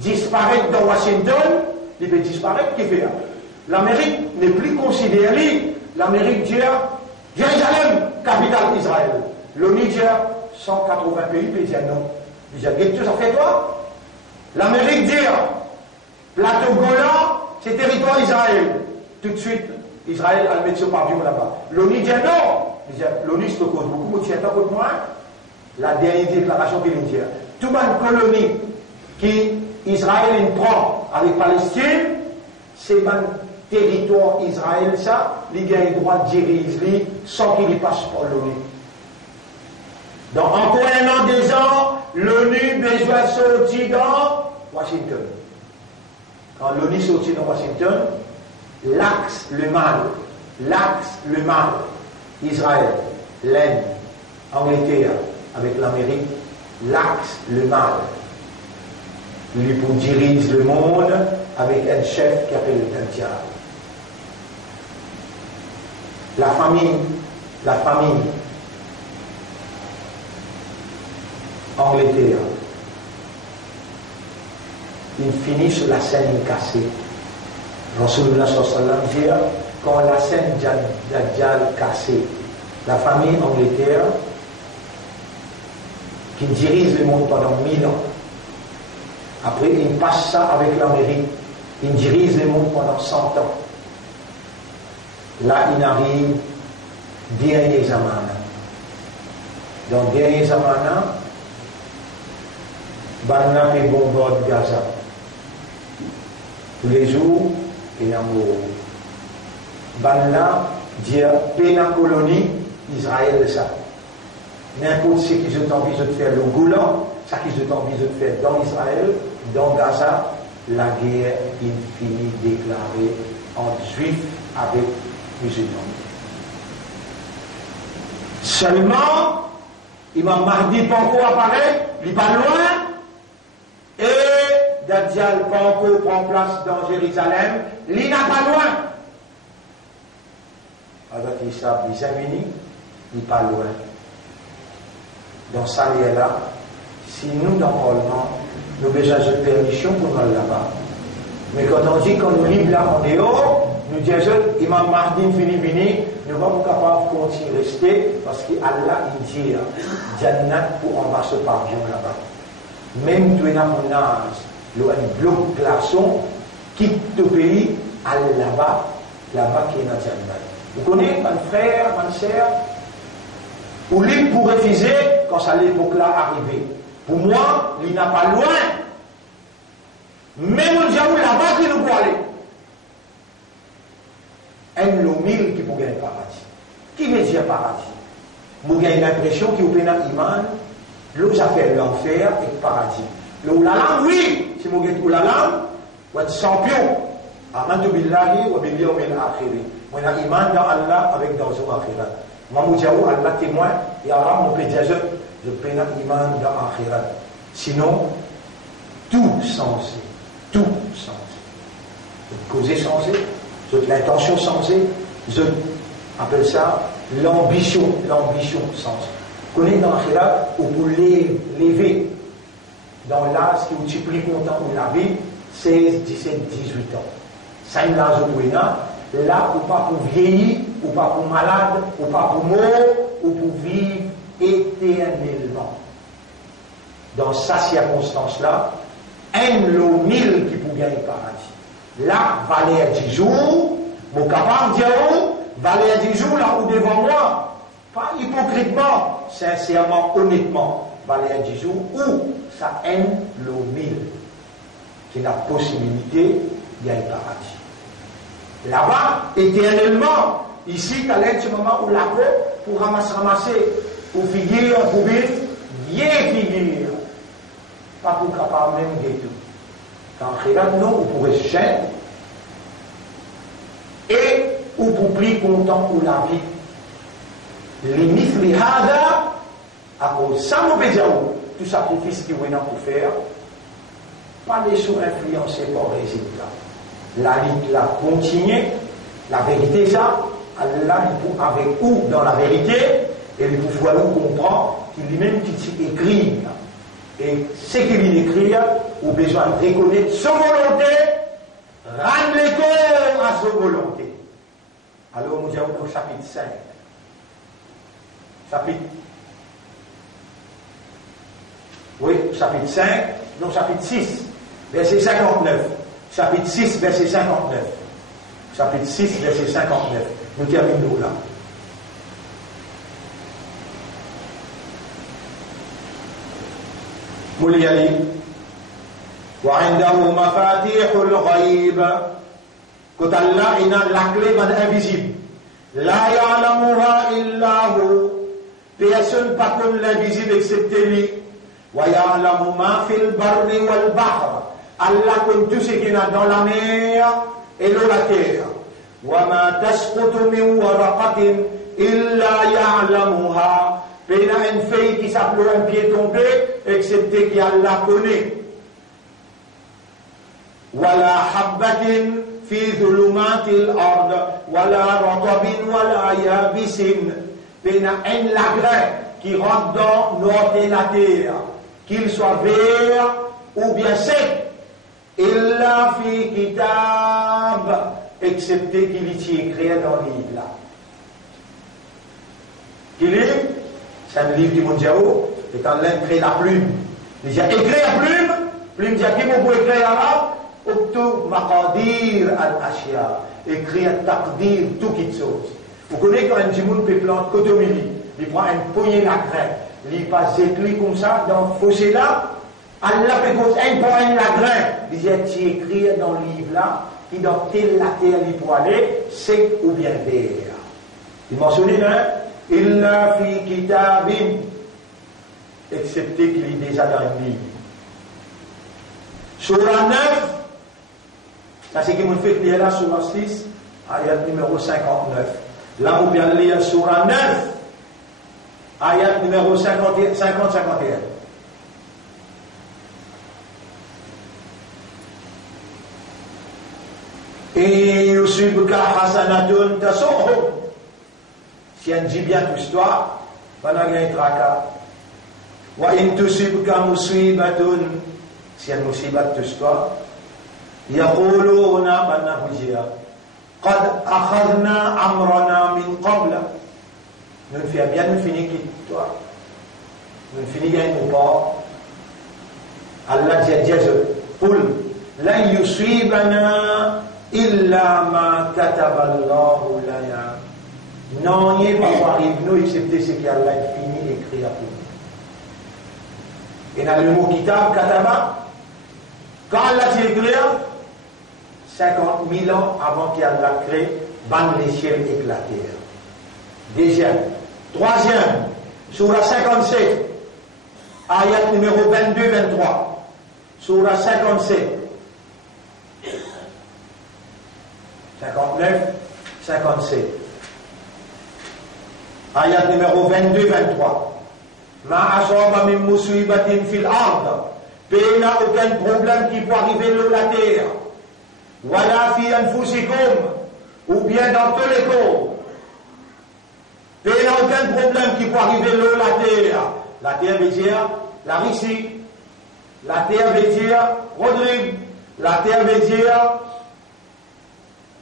disparaître dans Washington, il peut disparaître, qui fait là? L'Amérique n'est plus considérée, l'Amérique dit Jérusalem, capitale Israël. L'ONU dit 180 pays, peut dire non. Il dit, qu'est-ce que ça fait toi? L'Amérique dit plateau Golan, c'est territoire Israël. Tout de suite, Israël a le mettre sur pavillon là-bas. L'ONU dit non. L'ONU se cause beaucoup, mais tu contre moi. La dernière déclaration qu'il dit. Toute une colonie qui Israël prend avec Palestine, c'est un territoire Israël, ça, il a le droit de diriger sans qu'il y passe par l'ONU. Donc, encore un an, 2 ans, l'ONU besoin de sortir dans Washington. Quand l'ONU sortit dans Washington, l'axe, le mal, Israël, l'Inde, Angleterre, avec l'Amérique, l'axe, le mal. Il pour diriger le monde avec un chef qui appelle le Dajjal. La famille, Angleterre, il finit sur la scène cassée. Rasulullah sallallahu alayhi wa sallam dit, quand la scène Dajjal cassée, la famille Angleterre, qui dirige le monde pendant 1000 ans, après il passe ça avec l'Amérique, il dirige le monde pendant 100 ans. Là, il arrive dernier zamana. Dans dernier zamana, Banna fait bombarde Gaza. Tous les jours, il y a un mot. Banna dit paix la colonie, Israël ça. N'importe ce qu'ils ont envie de faire le Golan, ça qu'ils ont envie de faire dans Israël, dans Gaza, la guerre infinie déclarée entre juifs avec musulmans. Seulement, Imam Mahdi pas encore apparaît, il n'est pas loin, et Dajjal pas encore prend place dans Jérusalem, il n'est pas loin. Avec Issa, il n'est pas loin. Dans ça, il est là. Si nous, dans le Parlement, nous avons besoin de permission pour aller là-bas. Mais quand on dit qu'on nous livre là en dehors, nous disons, Imam Mahdi fini, nous ne sommes pas capables de continuer à rester parce qu'Allah, il dit, Jannat pour en bas ce pavillon là-bas. Même tu es dans mon âge, un bloc glaçon, quitte le pays, allez là-bas qui est dans Jannat. Vous connaissez, mon frère, ma soeur, ou l'île pour refuser quand ça l'époque-là arrivé. Pour moi, il n'a pas loin. Même le diable là-bas qui nous peut aller. Un mille qui peut gagner le paradis. Qui veut dire paradis? Vous avez l'impression qu'il y a un iman, l'eau s'appelle l'enfer et le paradis. L'eau la langue, oui. Si vous avez la langue, vous êtes champion. Amantu billahi wa bil yawmil akhir. Vous avez iman dans Allah avec dans son akhirat. Mamoudiaou, Allah témoin, et Allah, mon pédiatre, je paie l'iman dans l'akhirat. Sinon, tout sensé, causer sensé, toute l'intention sensée, Je appelle ça l'ambition sens. Connaît dans la où vous lever dans l'âge qui vous plus content où la vie, 16, 17, 18 ans. Ça, il a là, ou pas pour vieillir, ou pas pour malade, ou pas pour mort, ou pour vivre éternellement. Dans sa circonstance-là, un lot mille qui peut gagner paradis. Là, valait 10 jours, mon capable de dire, valait 10 jours là où devant moi, pas hypocritement, sincèrement, honnêtement, valait 10 jours, ou ça aime lot mille, qui est la possibilité de gagner paradis. Là-bas, éternellement, ici, qu'à l'aide ce moment où la peau, pour ramasser, pour figure, pour vivre, bien figure. Pas pour capable même de tout. Quand on regarde, non, vous pourrez chaîner, et ou pour plus content pour la vie. Limite, les hada, à cause, sans nous dire, tout sacrifice qu'il y a pour faire, pas les sous-influencés par les résultats. La lutte la continue, la vérité ça, Allah avec où dans la vérité, et le pouvoir nous comprend qu'il lui-même qui écrit. Et ce qu'il écrit, au besoin de reconnaître sa volonté, rendre les corps à sa volonté. Alors nous avons au chapitre 5. Chapitre 5, non, chapitre 6, verset 59. Chapitre 6, verset 59. Chapitre 6, verset 59. Nous terminons là. Mouliali. وعنده مفاتيح الغيب. Quand Allah il a la clé invisible. La ya'lamuha illa hu. Personne pas comme l'invisible excepté lui. Wa ya'lamu ma fil barri wal bahr. Allah connaît tout ce qu'il y a dans la mer et dans la terre. وَمَا تَسْقُطُ مِنْ وَرَقَةٍ إِلَّا يَعْلَمُهَا. Il y a une feuille qui s'appelle un pied tombé, excepté qu'Allah connaît. وَلَا حَبَّةٍ فِي ظُلُمَاتِ الْأَرْضِ وَلَا رَطَبٍ وَلَا يَابِسٍ. Il y a un lagrin qui rentre dans notre et la terre, qu'il soit vert ou bien sec. Illa fi kitab, excepté qu'il y écrit dans le livre là. Quel livre? C'est un livre du Mondiao, et quand l'un crée la plume, il dit écrit la plume dit qui vous pouvez écrire arabe? Uktub maqadir al-ashya, écrit un taqdir, tout qui chose. Vous connaissez quand un djimoun peut planter cotomili, il prend un poignet la graine, il passe écrit comme ça dans le fossé là. Allah peut cause un point la grain. Il dit, tu écris dans le livre là, qui dans telle la terre il peut aller, sec ou bien vert. Il mentionne là, illa fi kitabin, excepté qu'il est déjà dans le livre. Surah 9, ça c'est qui me fait lire là, Surah 6, ayat numéro 59. Là, vous bien lire Surah 9, ayat numéro 50-51. Et yusibka hasanatun tasuhum. Si on dit bien toute histoire, on a gagné tracas. Wa in tusibka musibatun. Si on musibat toute histoire, yaquluna banna hujia. Qad akhadna amrana min qabla. Nous faisons bien, nous finissons toi. Nous finissons un pas. Allah dit à Dieu, Qul la yusibana illa ma kataballahu lana. Non, il n'y a pas pour arriver nous excepté ce qu'Allah a fini d'écrire pour nous. Et dans le mot kitab, kataba, quand Allah a écrit, 50 000 ans avant qu'Allah crée, ban les ciels et la terre. Deuxième. Troisième, Surah 57, ayat numéro 22-23. Surah 57. 59, 57. Ayat numéro 22-23. Ma asaba min musibatin fil ard. Il n'y a aucun problème qui peut arriver sur la terre. Wala fi anfusikum. ou bien dans tous les cours. Et il n'y a aucun problème qui peut arriver là, la terre. La terre veut dire la Russie. La terre veut dire Rodrigue. La terre veut dire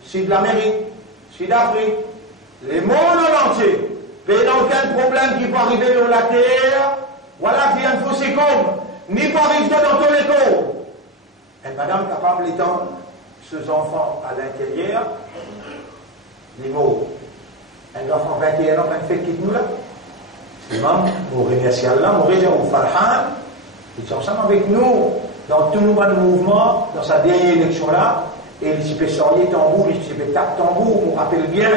Sud-Amérique, Sud-Afrique, le monde entier. Il n'y a aucun problème qui peut arriver dans la terre. Voilà qui est un faux comme. Ni pas arriver dans tous les cours. Et madame capable d'étendre ses enfants à l'intérieur, les mots. Un enfant 21 ans, un fait qui nous là. C'est même, nous remercions Allah, nous remercions Farhan. Ils sont ensemble avec nous dans tout nouveau mouvement, dans sa dernière élection là. Et il peut sortir tambour, il peut taper tambour, on rappelle bien,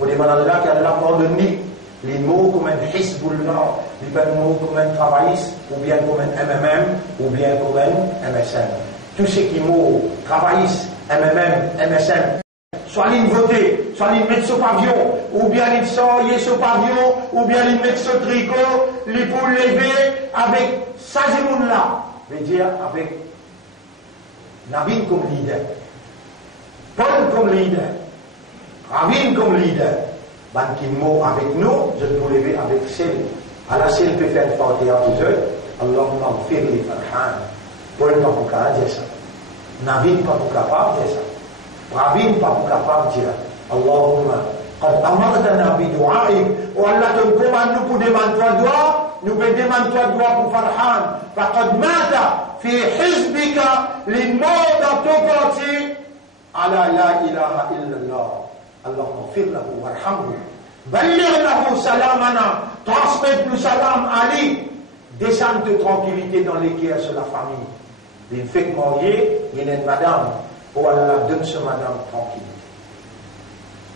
on demande à Allah qu'il y a de la pardonner. Les mots comme un Hizbullah, les mots comme un travailliste, ou bien comme un MMM, ou bien comme un MSN. Tous ces qui mots travailliste, MMM, MSN, soit ils voter, soit ils mettent ce pavillon, ou bien ils sortent ce pavillon, ou bien ils mettent ce tricot, les pour lever avec ça, là, veut dire avec Nabi comme leader, Paul comme leader, Ravine comme leader. Ban qui mot avec nous, je peux lever avec celle. À la celle peut faire Fatiha pour eux. Allahumma gfir li Farhan. Paul pas pour capable dire ça. Nabi pas pour capable dire ça. Ravine pas pour capable dire. Allahumma qad amartana bi du'aik. Oh Allah te commande nous pour demander toi doigt. Nous pouvons demander toi doigt pour Farhan. Faqad mata fi hizbika li mort dans ton parti. Ala la ilaha illallah. Allahumma gfir lahu warhamhu. Balligh lahu salamana. Transmets-nous salam Ali. Descends de tranquillité dans les cœurs sur la famille. Il fait marier, il y a une madame. Oh Allah, donne ce madame tranquille.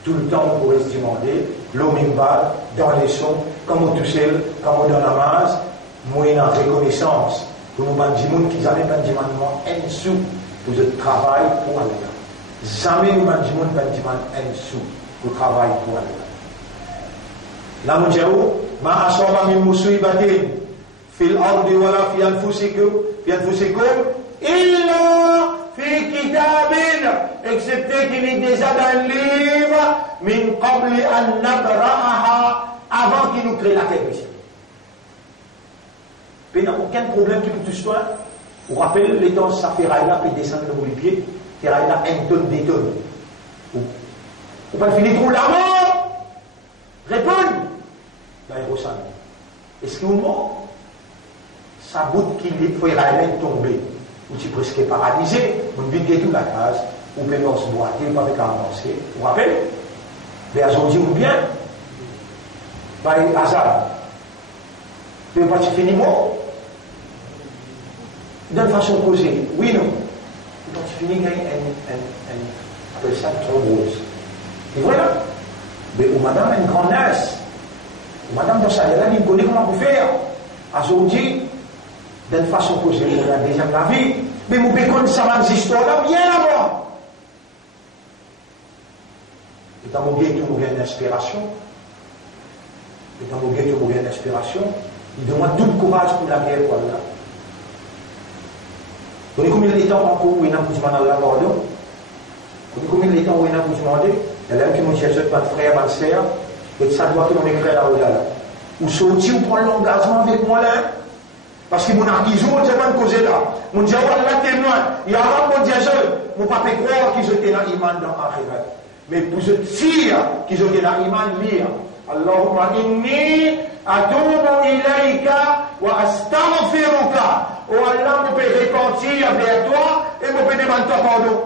Tout le temps, on pourrait se demander, l'omimba, dans les sons, comme au Toussel, comme au Donamaz, moyennant reconnaissance. Pour nous, bandimouns qui n'avaient pas de un sou pour le travail pour Allah. Jamais nous bandimouns pas un sou pour le travail pour Allah. La munjaou, ma asaba min musibatin fil ardi wala fi anfusikum illa fi kitabin, excepté qu'il est déjà dans le livre min qabli an nabra'aha, avant qu'il nous crée la terre ici. Il n'y a aucun problème qui peut tout soit. Vous rappelez les temps, ça fait raïla peut descendre dans les pieds, fait raïla un tonne, des tonnes. Vous pas finir trop la mort. Répondez. L'aérosol. Est-ce que au moment, sa bout qu'il faut y aller tomber, ou tu presque paralysé, on vit tout la case, ou peut se boire, il va pas avancer. Vous vous rappelez? Mais aujourd'hui, ou bien, par hasard, tu ne pas finir mort. D'une façon causée, oui, non. Quand tu finis, appelle ça thrombose. Et voilà. Mais ou madame, une grande nurse. Madame Dossala, il connaît comment vous faire. Aujourd'hui, d'une façon causée, on a déjà la vie. Mais vous pouvez connaître ça dans histoires bien avant. Et dans mon guet, vous avez une inspiration. Et dans mon guet, vous avez une inspiration. Il demande tout le courage pour la guerre, voilà. Vous savez combien de temps encore où il y a un coup de main dans la bordure? Vous savez combien de temps où il y a un coup de main? Il y a un qui me cherche, votre frère, ma soeur. Et ça doit que l'on écrit là-haut là. Ou sortir, ou prendre l'engagement avec moi là. Parce que mon artisan, on ne sait pas causer là. Mon diable là témoin. Il y a un mon diable, mon papa croire qu'ils étaient dans l'iman dans l'akhirat. Mais pour ce tir qu'ils étaient dans l'iman, lire. Allahumma inni atubu ilayka wa astaghfiruka. Oh Allah, je peux repentir vers toi et je peux demander toi pardon.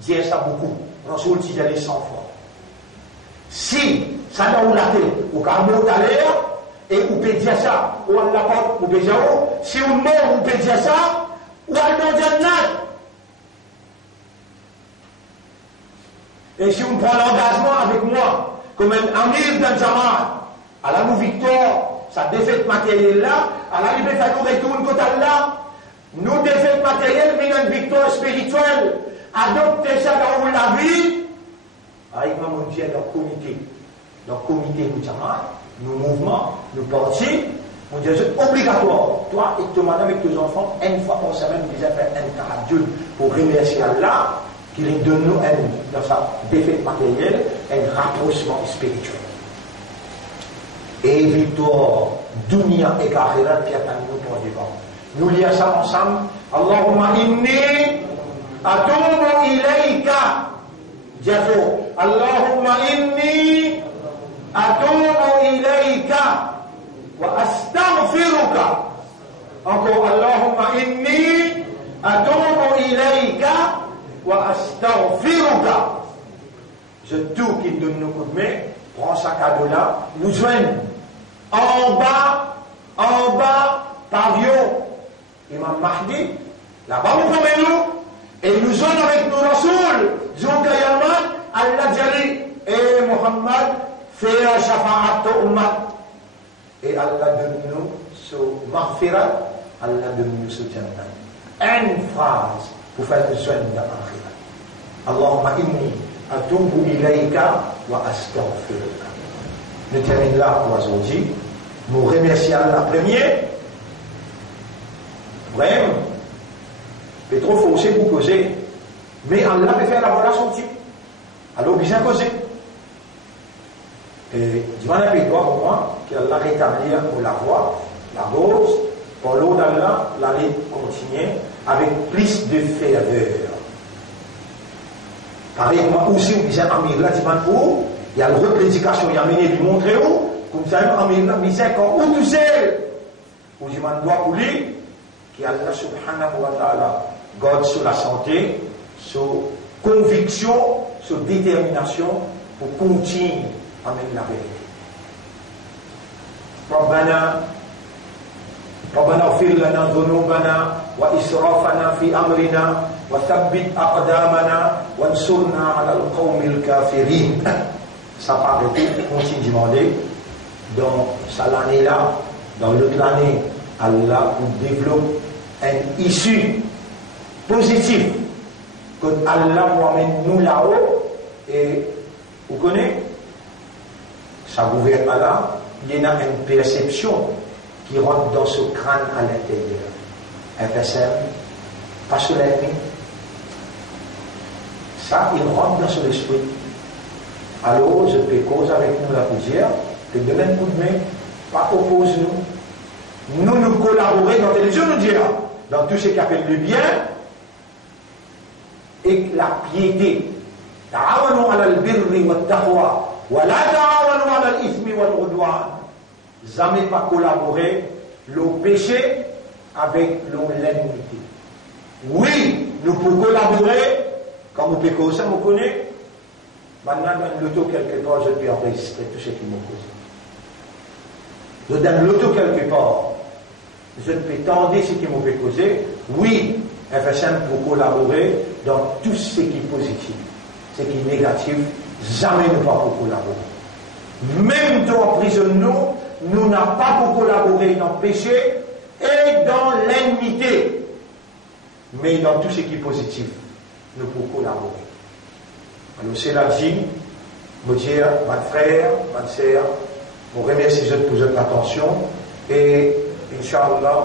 Dire ça beaucoup. Rasoul, si j'allais 100 fois. Si ça doit la télé, ou quand on est à l'air, et on peut dire ça, ou on la porte, ou peut dire si on meurt, on peut dire ça, ou on est dans un. Et si on prend l'engagement avec moi, comme un amir dans Zaman, à la nous victoire, sa défaite matérielle là, à la liberté nous retourne côté là, nous défaite matérielle, mais une victoire spirituelle, adopter ça dans la vie, avec mon Dieu, leur comité nous Jamaat, nos mouvements, nos partis, mon Dieu, c'est obligatoire. Toi et ton madame avec tes enfants, une fois par semaine, vous devez faire un tahajjud pour remercier Allah, qu'il donne nous, dans sa défaite matérielle, un rapprochement spirituel. Et victoire, dunya et akhirat qui attendent nous pour devant. Nous lions ça ensemble. Allahumma inni atubu ilayka. Jafo. Allahumma inni atubu ilayka wa astaghfiruka. Encore Allahumma inni atubu ilayka wa astaghfiruka. Je tout qui donne nos coups de main, prends sa cadeau là, nous joignent en bas, pavillon, Imam Mahdi, là-bas nous prenons nous, et nous joignent avec nous Rasoul, Zoukayaman, Al-Najali, et Muhammad, fait Shafa'at Ummat. Et Allah donne nous ce Maghfirat, Allah donne nous ce Jannah. Une phrase pour faire le soin de l'Akhirat. Allahumma inni atubu ilayka wa astaghfiruka. Nous terminons là pour aujourd'hui. Nous remercions la première. Vraiment. C'est trop forcé pour causer. Mais Allah peut faire la relation type. Alors, bien causer. Et je m'en appelle toi pour moi, qu'Allah rétablit pour la voie, la rose, pour l'eau d'Allah, l'aller continuer avec plus de ferveur. Pareil, moi aussi, on disait, Amir, là, il y a la prédication, il y a mené du montrer où, comme ça, Amir, là, il disait, quand où tu sais, où je m'en dois pour lui, qu'Allah subhanahu wa ta'ala garde sur la santé, sur conviction, sur détermination pour continuer à mener la vérité. ربنا اغفر لنا ذنوبنا وإسرافنا في أمرنا وثبت أقدامنا وانصرنا على القوم الكافرين. Ça part de tout, continue de demander dans cette année-là, dans l'autre année, Allah nous développe une issue positive que Allah nous amène nous là-haut et vous connaissez ça gouverne Allah, il y a une perception qui rentre dans ce crâne à l'intérieur. FSM, pas sur l'ennemi. Ça, il rentre dans son esprit. Alors, je peux cause avec nous la poussière, que de même coup de main, pas oppose-nous. Nous collaborer dans la télévision, nous dirons, dans tout ce qui appelle le bien et la piété. Ta'awanu ala al-birri wa taqwa. Voilà, jamais pas collaborer le péché avec l'ennemité. Oui, nous pouvons collaborer, quand vous péchez ça, vous connaissez. Maintenant, dans l'auto quelque part, je peux enregistrer tout ce qui m'a causé. Je donne l'auto quelque part, je peux tendre ce qui m'a causé. Oui, FSM pour collaborer dans tout ce qui est positif, ce qui est négatif. Jamais ne pas pour collaborer. Même dans la prison, nous n'avons pas pour collaborer dans le péché et dans l'ennemi. Mais dans tout ce qui est positif, nous pouvons collaborer. Alors c'est là que je dis, mon frère, ma soeur, je vous remercie pour votre attention et Inch'Allah,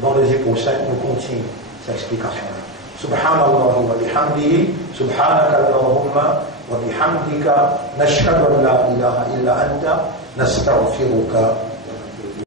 dans les prochains, nous continuons cette explication-là. سبحان الله وبحمده سبحانك اللهم وبحمدك نشهد أن لا إله إلا أنت نستغفرك